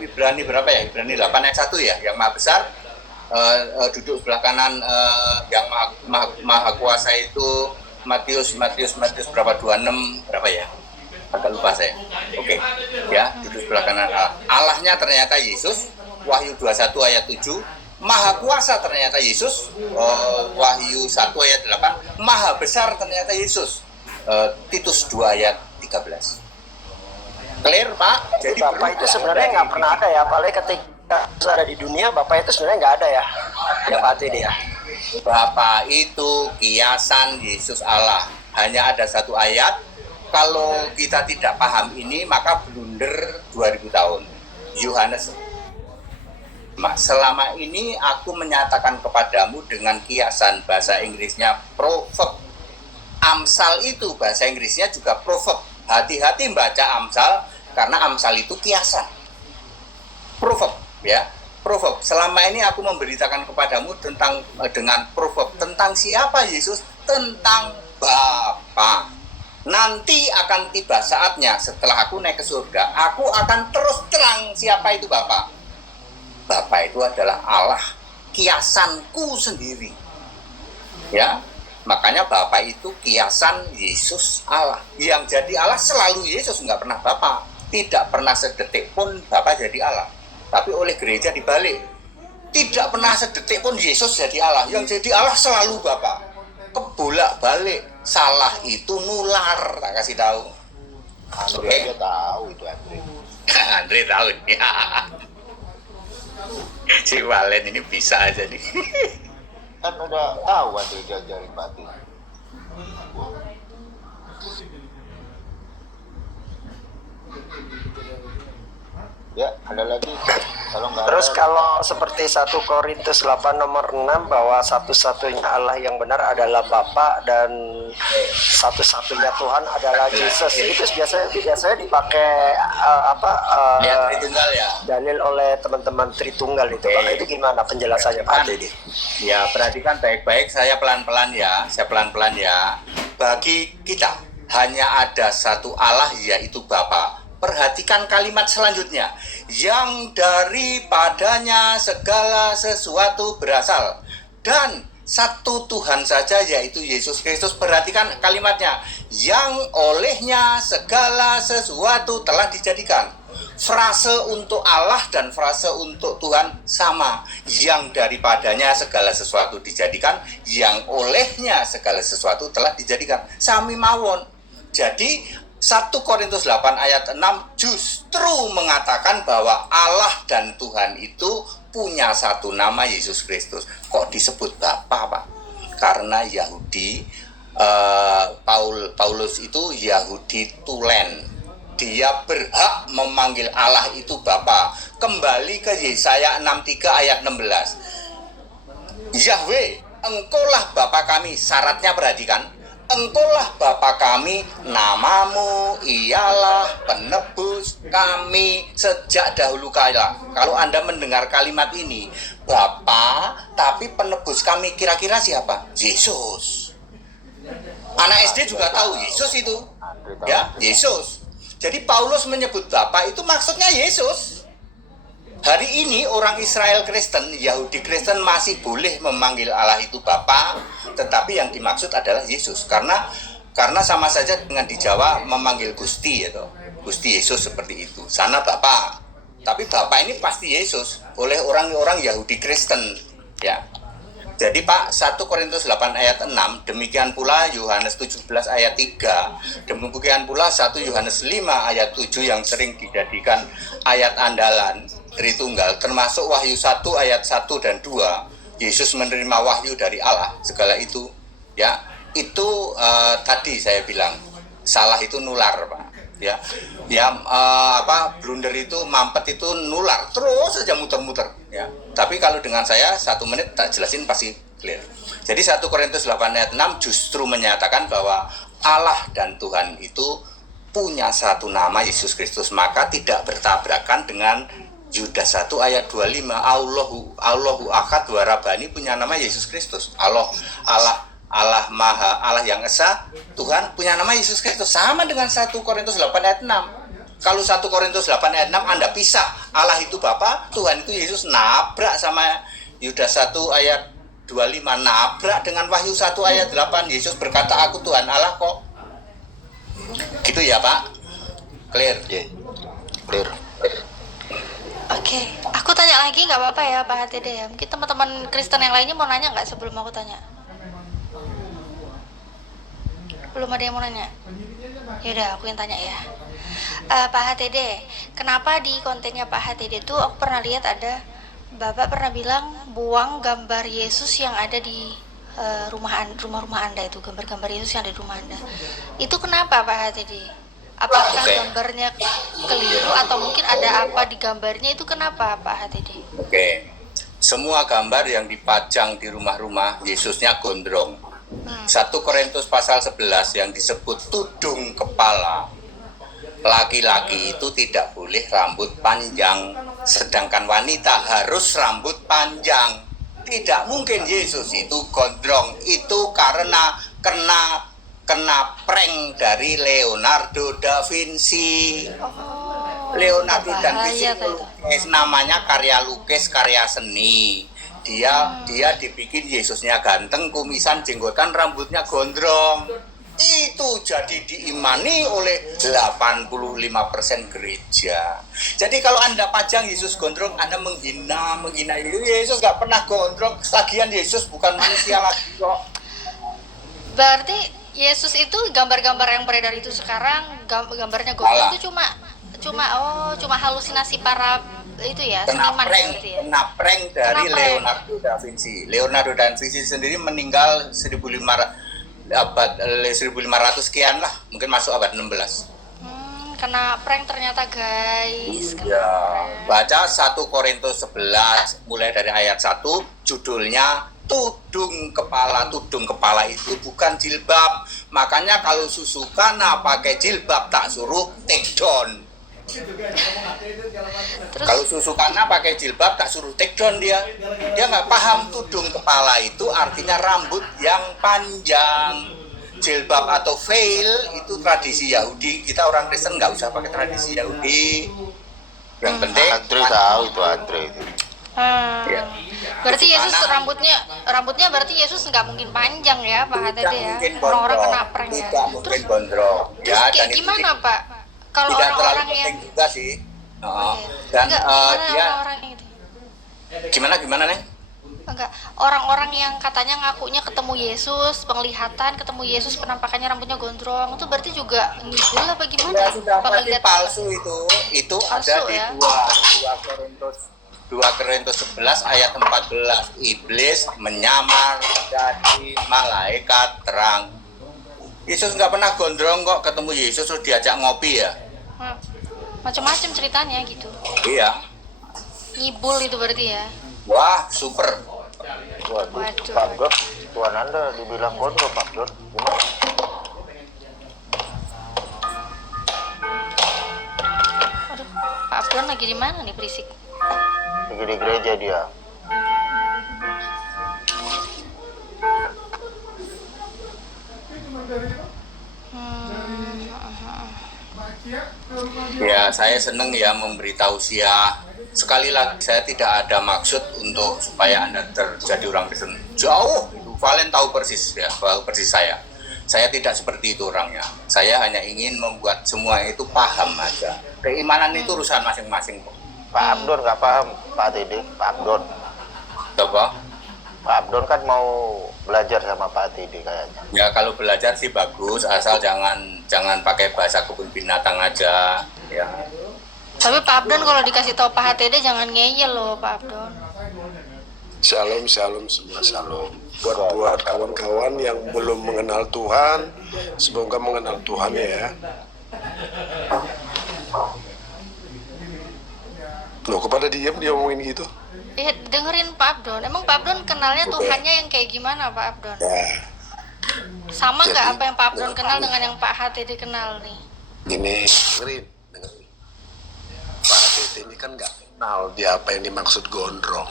Ibrani berapa ya? Ibrani 8 ayat 1 ya, yang maha besar. Duduk sebelah kanan yang maha kuasa itu Matius berapa 26 berapa ya? Agak lupa saya. Oke. Ya, duduk sebelah kanan Allah. Allahnya ternyata Yesus. Wahyu 21 ayat 7. Maha kuasa ternyata Yesus. Wahyu 1 ayat 8. Maha besar ternyata Yesus. Titus 2 ayat 13. Clear, Pak? Jadi Bapak itu sebenarnya nggak pernah ada ya, apalagi ketika ada di dunia Bapak itu sebenarnya nggak ada ya, ya Pak Tede ya. Bapa itu kiasan Yesus Allah. Hanya ada satu ayat. Kalau kita tidak paham ini, maka blunder 2000 tahun. Yohanes, selama ini aku menyatakan kepadamu dengan kiasan, bahasa Inggrisnya proverb. Amsal itu bahasa Inggrisnya juga proverb. Hati-hati baca Amsal, karena Amsal itu kiasan. Proverb, ya. Proverb. Selama ini aku memberitakan kepadamu dengan proverb tentang siapa Yesus, tentang Bapa. Nanti akan tiba saatnya setelah aku naik ke surga, aku akan terus terang siapa itu Bapa. Bapa itu adalah Allah, kiasanku sendiri. Ya, makanya Bapa itu kiasan Yesus Allah. Yang jadi Allah selalu Yesus, nggak pernah Bapa. Tidak pernah sedetik pun Bapa jadi Allah. Tapi oleh gereja dibalik, tidak pernah sedetik pun Yesus jadi Allah. Yang jadi Allah selalu Bapa. Kebolak-balik, salah itu nular, tak kasih tahu. Andre aja tahu itu Andre. Andre tahu ya. Si Walen ini bisa aja nih. Kan udah tahu Andre diajarin batin. Ya, ada lagi. Terus kalau seperti 1 Korintus 8 nomor 6 bahwa satu-satunya Allah yang benar adalah Bapa dan satu-satunya Tuhan adalah Yesus. Itu biasanya dipakai Ya Tritunggal ya. dalil oleh teman-teman Tritunggal itu. Pak. Itu gimana penjelasannya Pak Teddy? Ya, perhatikan baik-baik, saya pelan-pelan ya. Bagi kita hanya ada satu Allah, yaitu Bapa. Perhatikan kalimat selanjutnya, yang daripadanya segala sesuatu berasal, dan satu Tuhan saja, yaitu Yesus Kristus. Perhatikan kalimatnya, yang olehnya segala sesuatu telah dijadikan. Frase untuk Allah dan frase untuk Tuhan sama. Yang daripadanya segala sesuatu dijadikan, yang olehnya segala sesuatu telah dijadikan. Sami mawon. Jadi 1 Korintus 8 ayat 6 justru mengatakan bahwa Allah dan Tuhan itu punya satu nama, Yesus Kristus. Kok disebut Bapa, Pak? Karena Yahudi, Paulus itu Yahudi tulen. Dia berhak memanggil Allah itu Bapa. Kembali ke Yesaya 63 ayat 16. Yahweh, engkaulah Bapa kami. Syaratnya perhatikan. Engkaulah Bapa kami, namamu ialah penebus kami sejak dahulu kala. Kalau Anda mendengar kalimat ini, Bapa, tapi penebus kami kira-kira siapa? Yesus. Anak SD juga tahu Yesus itu. Ya, Yesus. Jadi Paulus menyebut Bapa itu maksudnya Yesus. Hari ini orang Israel Kristen, Yahudi Kristen masih boleh memanggil Allah itu Bapa, tetapi yang dimaksud adalah Yesus. Karena sama saja dengan di Jawa memanggil Gusti, atau Gusti Yesus seperti itu. Sana Bapa, tapi Bapa ini pasti Yesus oleh orang-orang Yahudi Kristen, ya. Jadi Pak, 1 Korintus 8 ayat 6, demikian pula Yohanes 17 ayat 3, demikian pula 1 Yohanes 5 ayat 7 yang sering dijadikan ayat andalan Tritunggal, termasuk Wahyu 1 ayat 1 dan 2, Yesus menerima wahyu dari Allah, segala itu, ya, itu tadi saya bilang, salah itu nular, Pak. Ya, blunder itu, mampet itu nular, terus saja muter-muter, ya. Tapi kalau dengan saya 1 menit tak jelasin pasti clear. Jadi 1 Korintus 8 ayat 6 justru menyatakan bahwa Allah dan Tuhan itu punya satu nama, Yesus Kristus, maka tidak bertabrakan dengan Yudas 1 ayat 25, Allahu Ahad wa Rabbani punya nama Yesus Kristus. Allah Maha, Allah yang Esa, Tuhan punya nama Yesus Kristus. Sama dengan 1 Korintus 8 ayat 6. Kalau 1 Korintus 8 ayat 6 Anda pisah, Allah itu Bapa, Tuhan itu Yesus, nabrak sama Yudas 1 ayat 25, nabrak dengan Wahyu 1 ayat 8, Yesus berkata aku Tuhan Allah kok. Gitu ya Pak? Clear? Yeah. Clear. Oke, aku tanya lagi nggak apa-apa ya Pak HTD ya. Mungkin teman-teman Kristen yang lainnya mau nanya nggak sebelum aku tanya? Belum ada yang mau nanya? Yaudah, aku yang tanya ya. Pak HTD, kenapa di kontennya Pak HTD tuh aku pernah lihat ada Bapak pernah bilang buang gambar Yesus yang ada di rumah-rumah Anda itu, gambar-gambar Yesus yang ada di rumah Anda. Itu kenapa Pak HTD? Apakah gambarnya keliru atau mungkin ada apa di gambarnya, itu kenapa Pak HTD? Oke. Semua gambar yang dipajang di rumah-rumah Yesusnya gondrong. 1 Korintus pasal 11 yang disebut tudung kepala. Laki-laki itu tidak boleh rambut panjang, sedangkan wanita harus rambut panjang. Tidak mungkin Yesus itu gondrong. Itu karena kena prank dari Leonardo da Vinci. Leonardo da Vinci lukis, namanya karya lukis, karya seni. Dia dibikin Yesusnya ganteng, kumisan, jenggotan, rambutnya gondrong. Itu jadi diimani oleh 85% gereja. Jadi kalau Anda pajang Yesus gondrong, Anda menghina Yesus. Gak pernah gondrong. Lagian Yesus bukan manusia lagi kok. Berarti Yesus itu gambar-gambar yang beredar itu sekarang gambarnya gondrong itu cuma halusinasi para itu ya, kena prank dari Leonardo da Vinci. Leonardo da Vinci sendiri meninggal 1500 sekian lah, mungkin masuk abad 16. kena prank ternyata guys. Kena Ya, prank. baca 1 Korintus 11 mulai dari ayat 1, judulnya tudung kepala itu bukan jilbab. Makanya kalau Susukana pakai jilbab tak suruh take down. Terus Kalau Susukana pakai jilbab tak suruh take down dia nggak paham tudung kepala itu artinya rambut yang panjang. Jilbab atau veil itu tradisi Yahudi, kita orang Kristen nggak usah pakai tradisi Yahudi. Yang penting Andre tahu itu Andre itu. ya, berarti Yesus Susukana rambutnya berarti Yesus nggak mungkin panjang ya Pak HTD tidak ya. mungkin Orang-orang gondrong, kena prank ya. tidak mungkin Terus gondrong. terus Ya, kayak dan itu gimana Pak? Kalau tidak terlalu orang-orang yang penting juga sih. Oh, Dan enggak, gimana dia orang-orang yang itu? gimana Neng? Enggak, orang-orang yang katanya ngakunya ketemu Yesus, penglihatan ketemu Yesus, penampakannya rambutnya gondrong, itu berarti juga ngibul apa gimana? Ya sudah Apa berarti ngeliat- palsu itu Palsu, ada di ya? 2 Korintus 11 ayat 14. Iblis menyamar jadi malaikat terang. Yesus nggak pernah gondrong kok, ketemu Yesus terus diajak ngopi ya. Macam-macam ceritanya gitu. Iya. Ngibul itu berarti ya. Wah, super. Waduh, Waduh. Pak Abdul, Tuhan Anda dibilang gondrong Pak Abdul. Gimana? Aduh, Pak Abdon lagi di mana nih berisik? Lagi di gereja dia. Ya, saya seneng ya memberitahu Sia. Sekali lagi saya tidak ada maksud untuk supaya Anda terjadi orang Kristen. Jauh itu Valen tahu persis ya, tahu persis saya. Saya tidak seperti itu orangnya. Saya hanya ingin membuat semua itu paham aja. Keimanan itu urusan masing-masing kok. Pak Abdul nggak paham, Pak Tede. Pak Abdul. Coba. Pak Abdul kan mau belajar sama Pak Tede kayaknya. Ya kalau belajar sih bagus, asal jangan pakai bahasa kebun binatang aja. Ya. Tapi Pak Abdon kalau dikasih tahu Pak HTD jangan ngeyel loh Pak Abdon. Shalom, shalom semua, shalom. Buat kawan-kawan yang belum mengenal Tuhan, semoga mengenal Tuhan ya. Loh, kepada dia ngomongin gitu? Dengerin Pak Abdon. Emang Pak Abdon kenalnya Tuhannya yang kayak gimana Pak Abdon? Ya, Sama nggak Jadi, apa yang Pak Abdon kenal dengan yang Pak HTD kenal nih? gini, dengerin. Pak ATT ini kan nggak kenal dia apa yang dimaksud gondrong.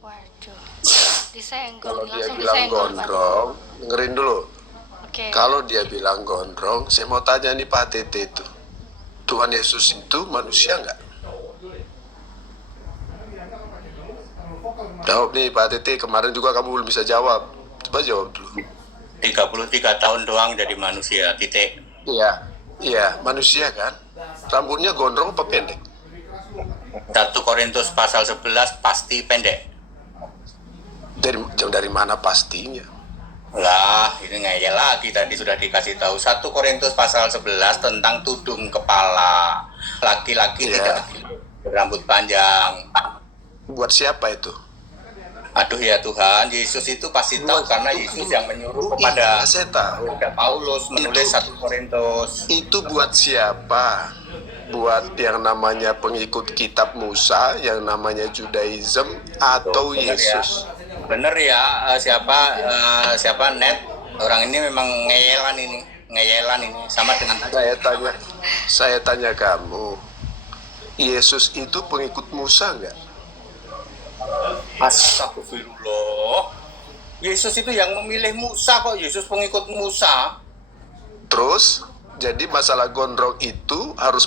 Waduh, Kalau disenggol, dia langsung bilang disenggol Pak. gondrong, dengerin dulu. Oke. Kalau dia bilang gondrong, saya mau tanya nih Pak ATT itu, Tuhan Yesus itu manusia nggak? Jawab nih Pak ATT, kemarin juga kamu belum bisa jawab. Coba jawab dulu. 33 tahun doang jadi manusia, titik. Iya, manusia kan? Rambutnya gondrong apa pendek? 1 Korintus pasal 11 pasti pendek. Dari mana pastinya? Lah, ini ngeyel lagi tadi sudah dikasih tahu 1 Korintus pasal 11 tentang tudung kepala. Laki-laki Iya. tidak berambut panjang. Buat siapa itu? Aduh ya Tuhan, Yesus itu pasti tahu karena Yesus yang menyuruh kepada Iya, saya tahu. Paulus menulis 1 Korintus. Itu buat siapa? Buat yang namanya pengikut kitab Musa, yang namanya Judaism, atau Bener Yesus? ya. Bener ya, siapa net orang ini memang ngeyelan ini sama dengan Saya tanya kamu, Yesus itu pengikut Musa nggak? Astagfirullah. Yesus itu yang memilih Musa kok, Yesus pengikut Musa. Terus, jadi masalah gondrong itu harus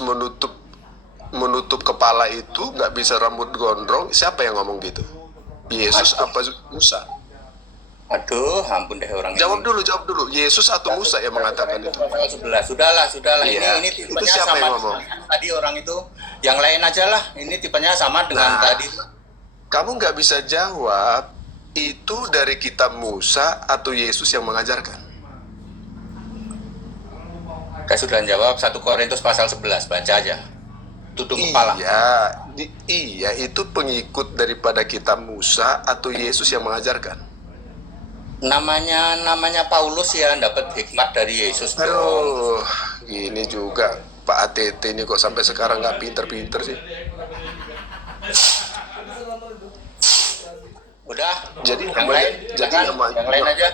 menutup kepala itu, nggak bisa rambut gondrong. Siapa yang ngomong gitu? Yesus apa Musa? Aduh, ampun deh orang Jawab ini. dulu. Yesus atau Musa yang mengatakan itu? Sudahlah. Iya, Ini itu tipenya siapa sama yang ngomong? dengan tadi orang itu. Yang lain aja lah. Ini tipenya sama dengan Nah. tadi. Kamu nggak bisa jawab itu dari kitab Musa atau Yesus yang mengajarkan. Saya sudah jawab 1 Korintus pasal 11, baca aja. Tudung kepala. Iya, itu pengikut daripada kitab Musa atau Yesus yang mengajarkan. Namanya Paulus ya dapat hikmat dari Yesus. Aduh, gini juga Pak ATT ini kok sampai sekarang nggak pinter-pinter sih. Udah. Jadi yang lain, yang lain aja.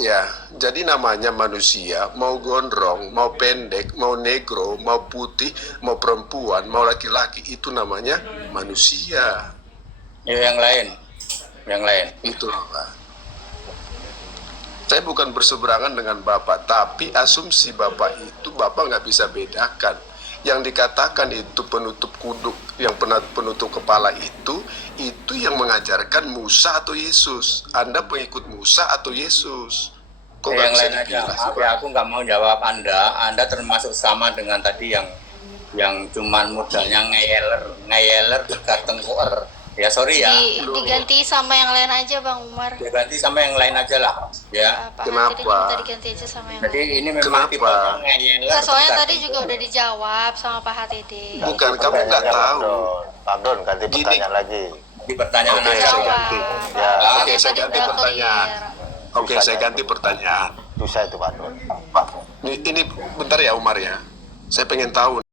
Ya, jadi namanya manusia, mau gondrong, mau pendek, mau negro, mau putih, mau perempuan, mau laki-laki, itu namanya manusia. Ya, yang lain. Itu, Pak. Saya bukan berseberangan dengan Bapak, tapi asumsi Bapak itu Bapak nggak bisa bedakan. Yang dikatakan itu penutup kuduk, yang penutup kepala itu yang mengajarkan Musa atau Yesus. Anda pengikut Musa atau Yesus? Kok yang bisa lain aja. dibilang? Maaf ya, aku nggak mau jawab Anda termasuk sama dengan tadi yang cuman modalnya ngeyeler dekat tengkoer. Ya sorry ya. Diganti sama yang lain aja Bang Umar. Diganti sama yang lain aja lah. Ya. Pak Kenapa? Hatiri minta diganti aja sama yang Jadi lain. ini memang Kenapa? tipe ngeyeler. Nah, soalnya dekat tadi juga udah dijawab sama Pak Hatiri. Bukan, kamu nggak tahu. Pak Don, ganti Gini. pertanyaan lagi. di pertanyaan Oke, aja. saya ganti. Ya, Oke, saya ganti pertanyaan. Oke, saya ganti pertanyaan. susah itu Pak Don. Ini bentar ya Umar ya. Saya pengen tahu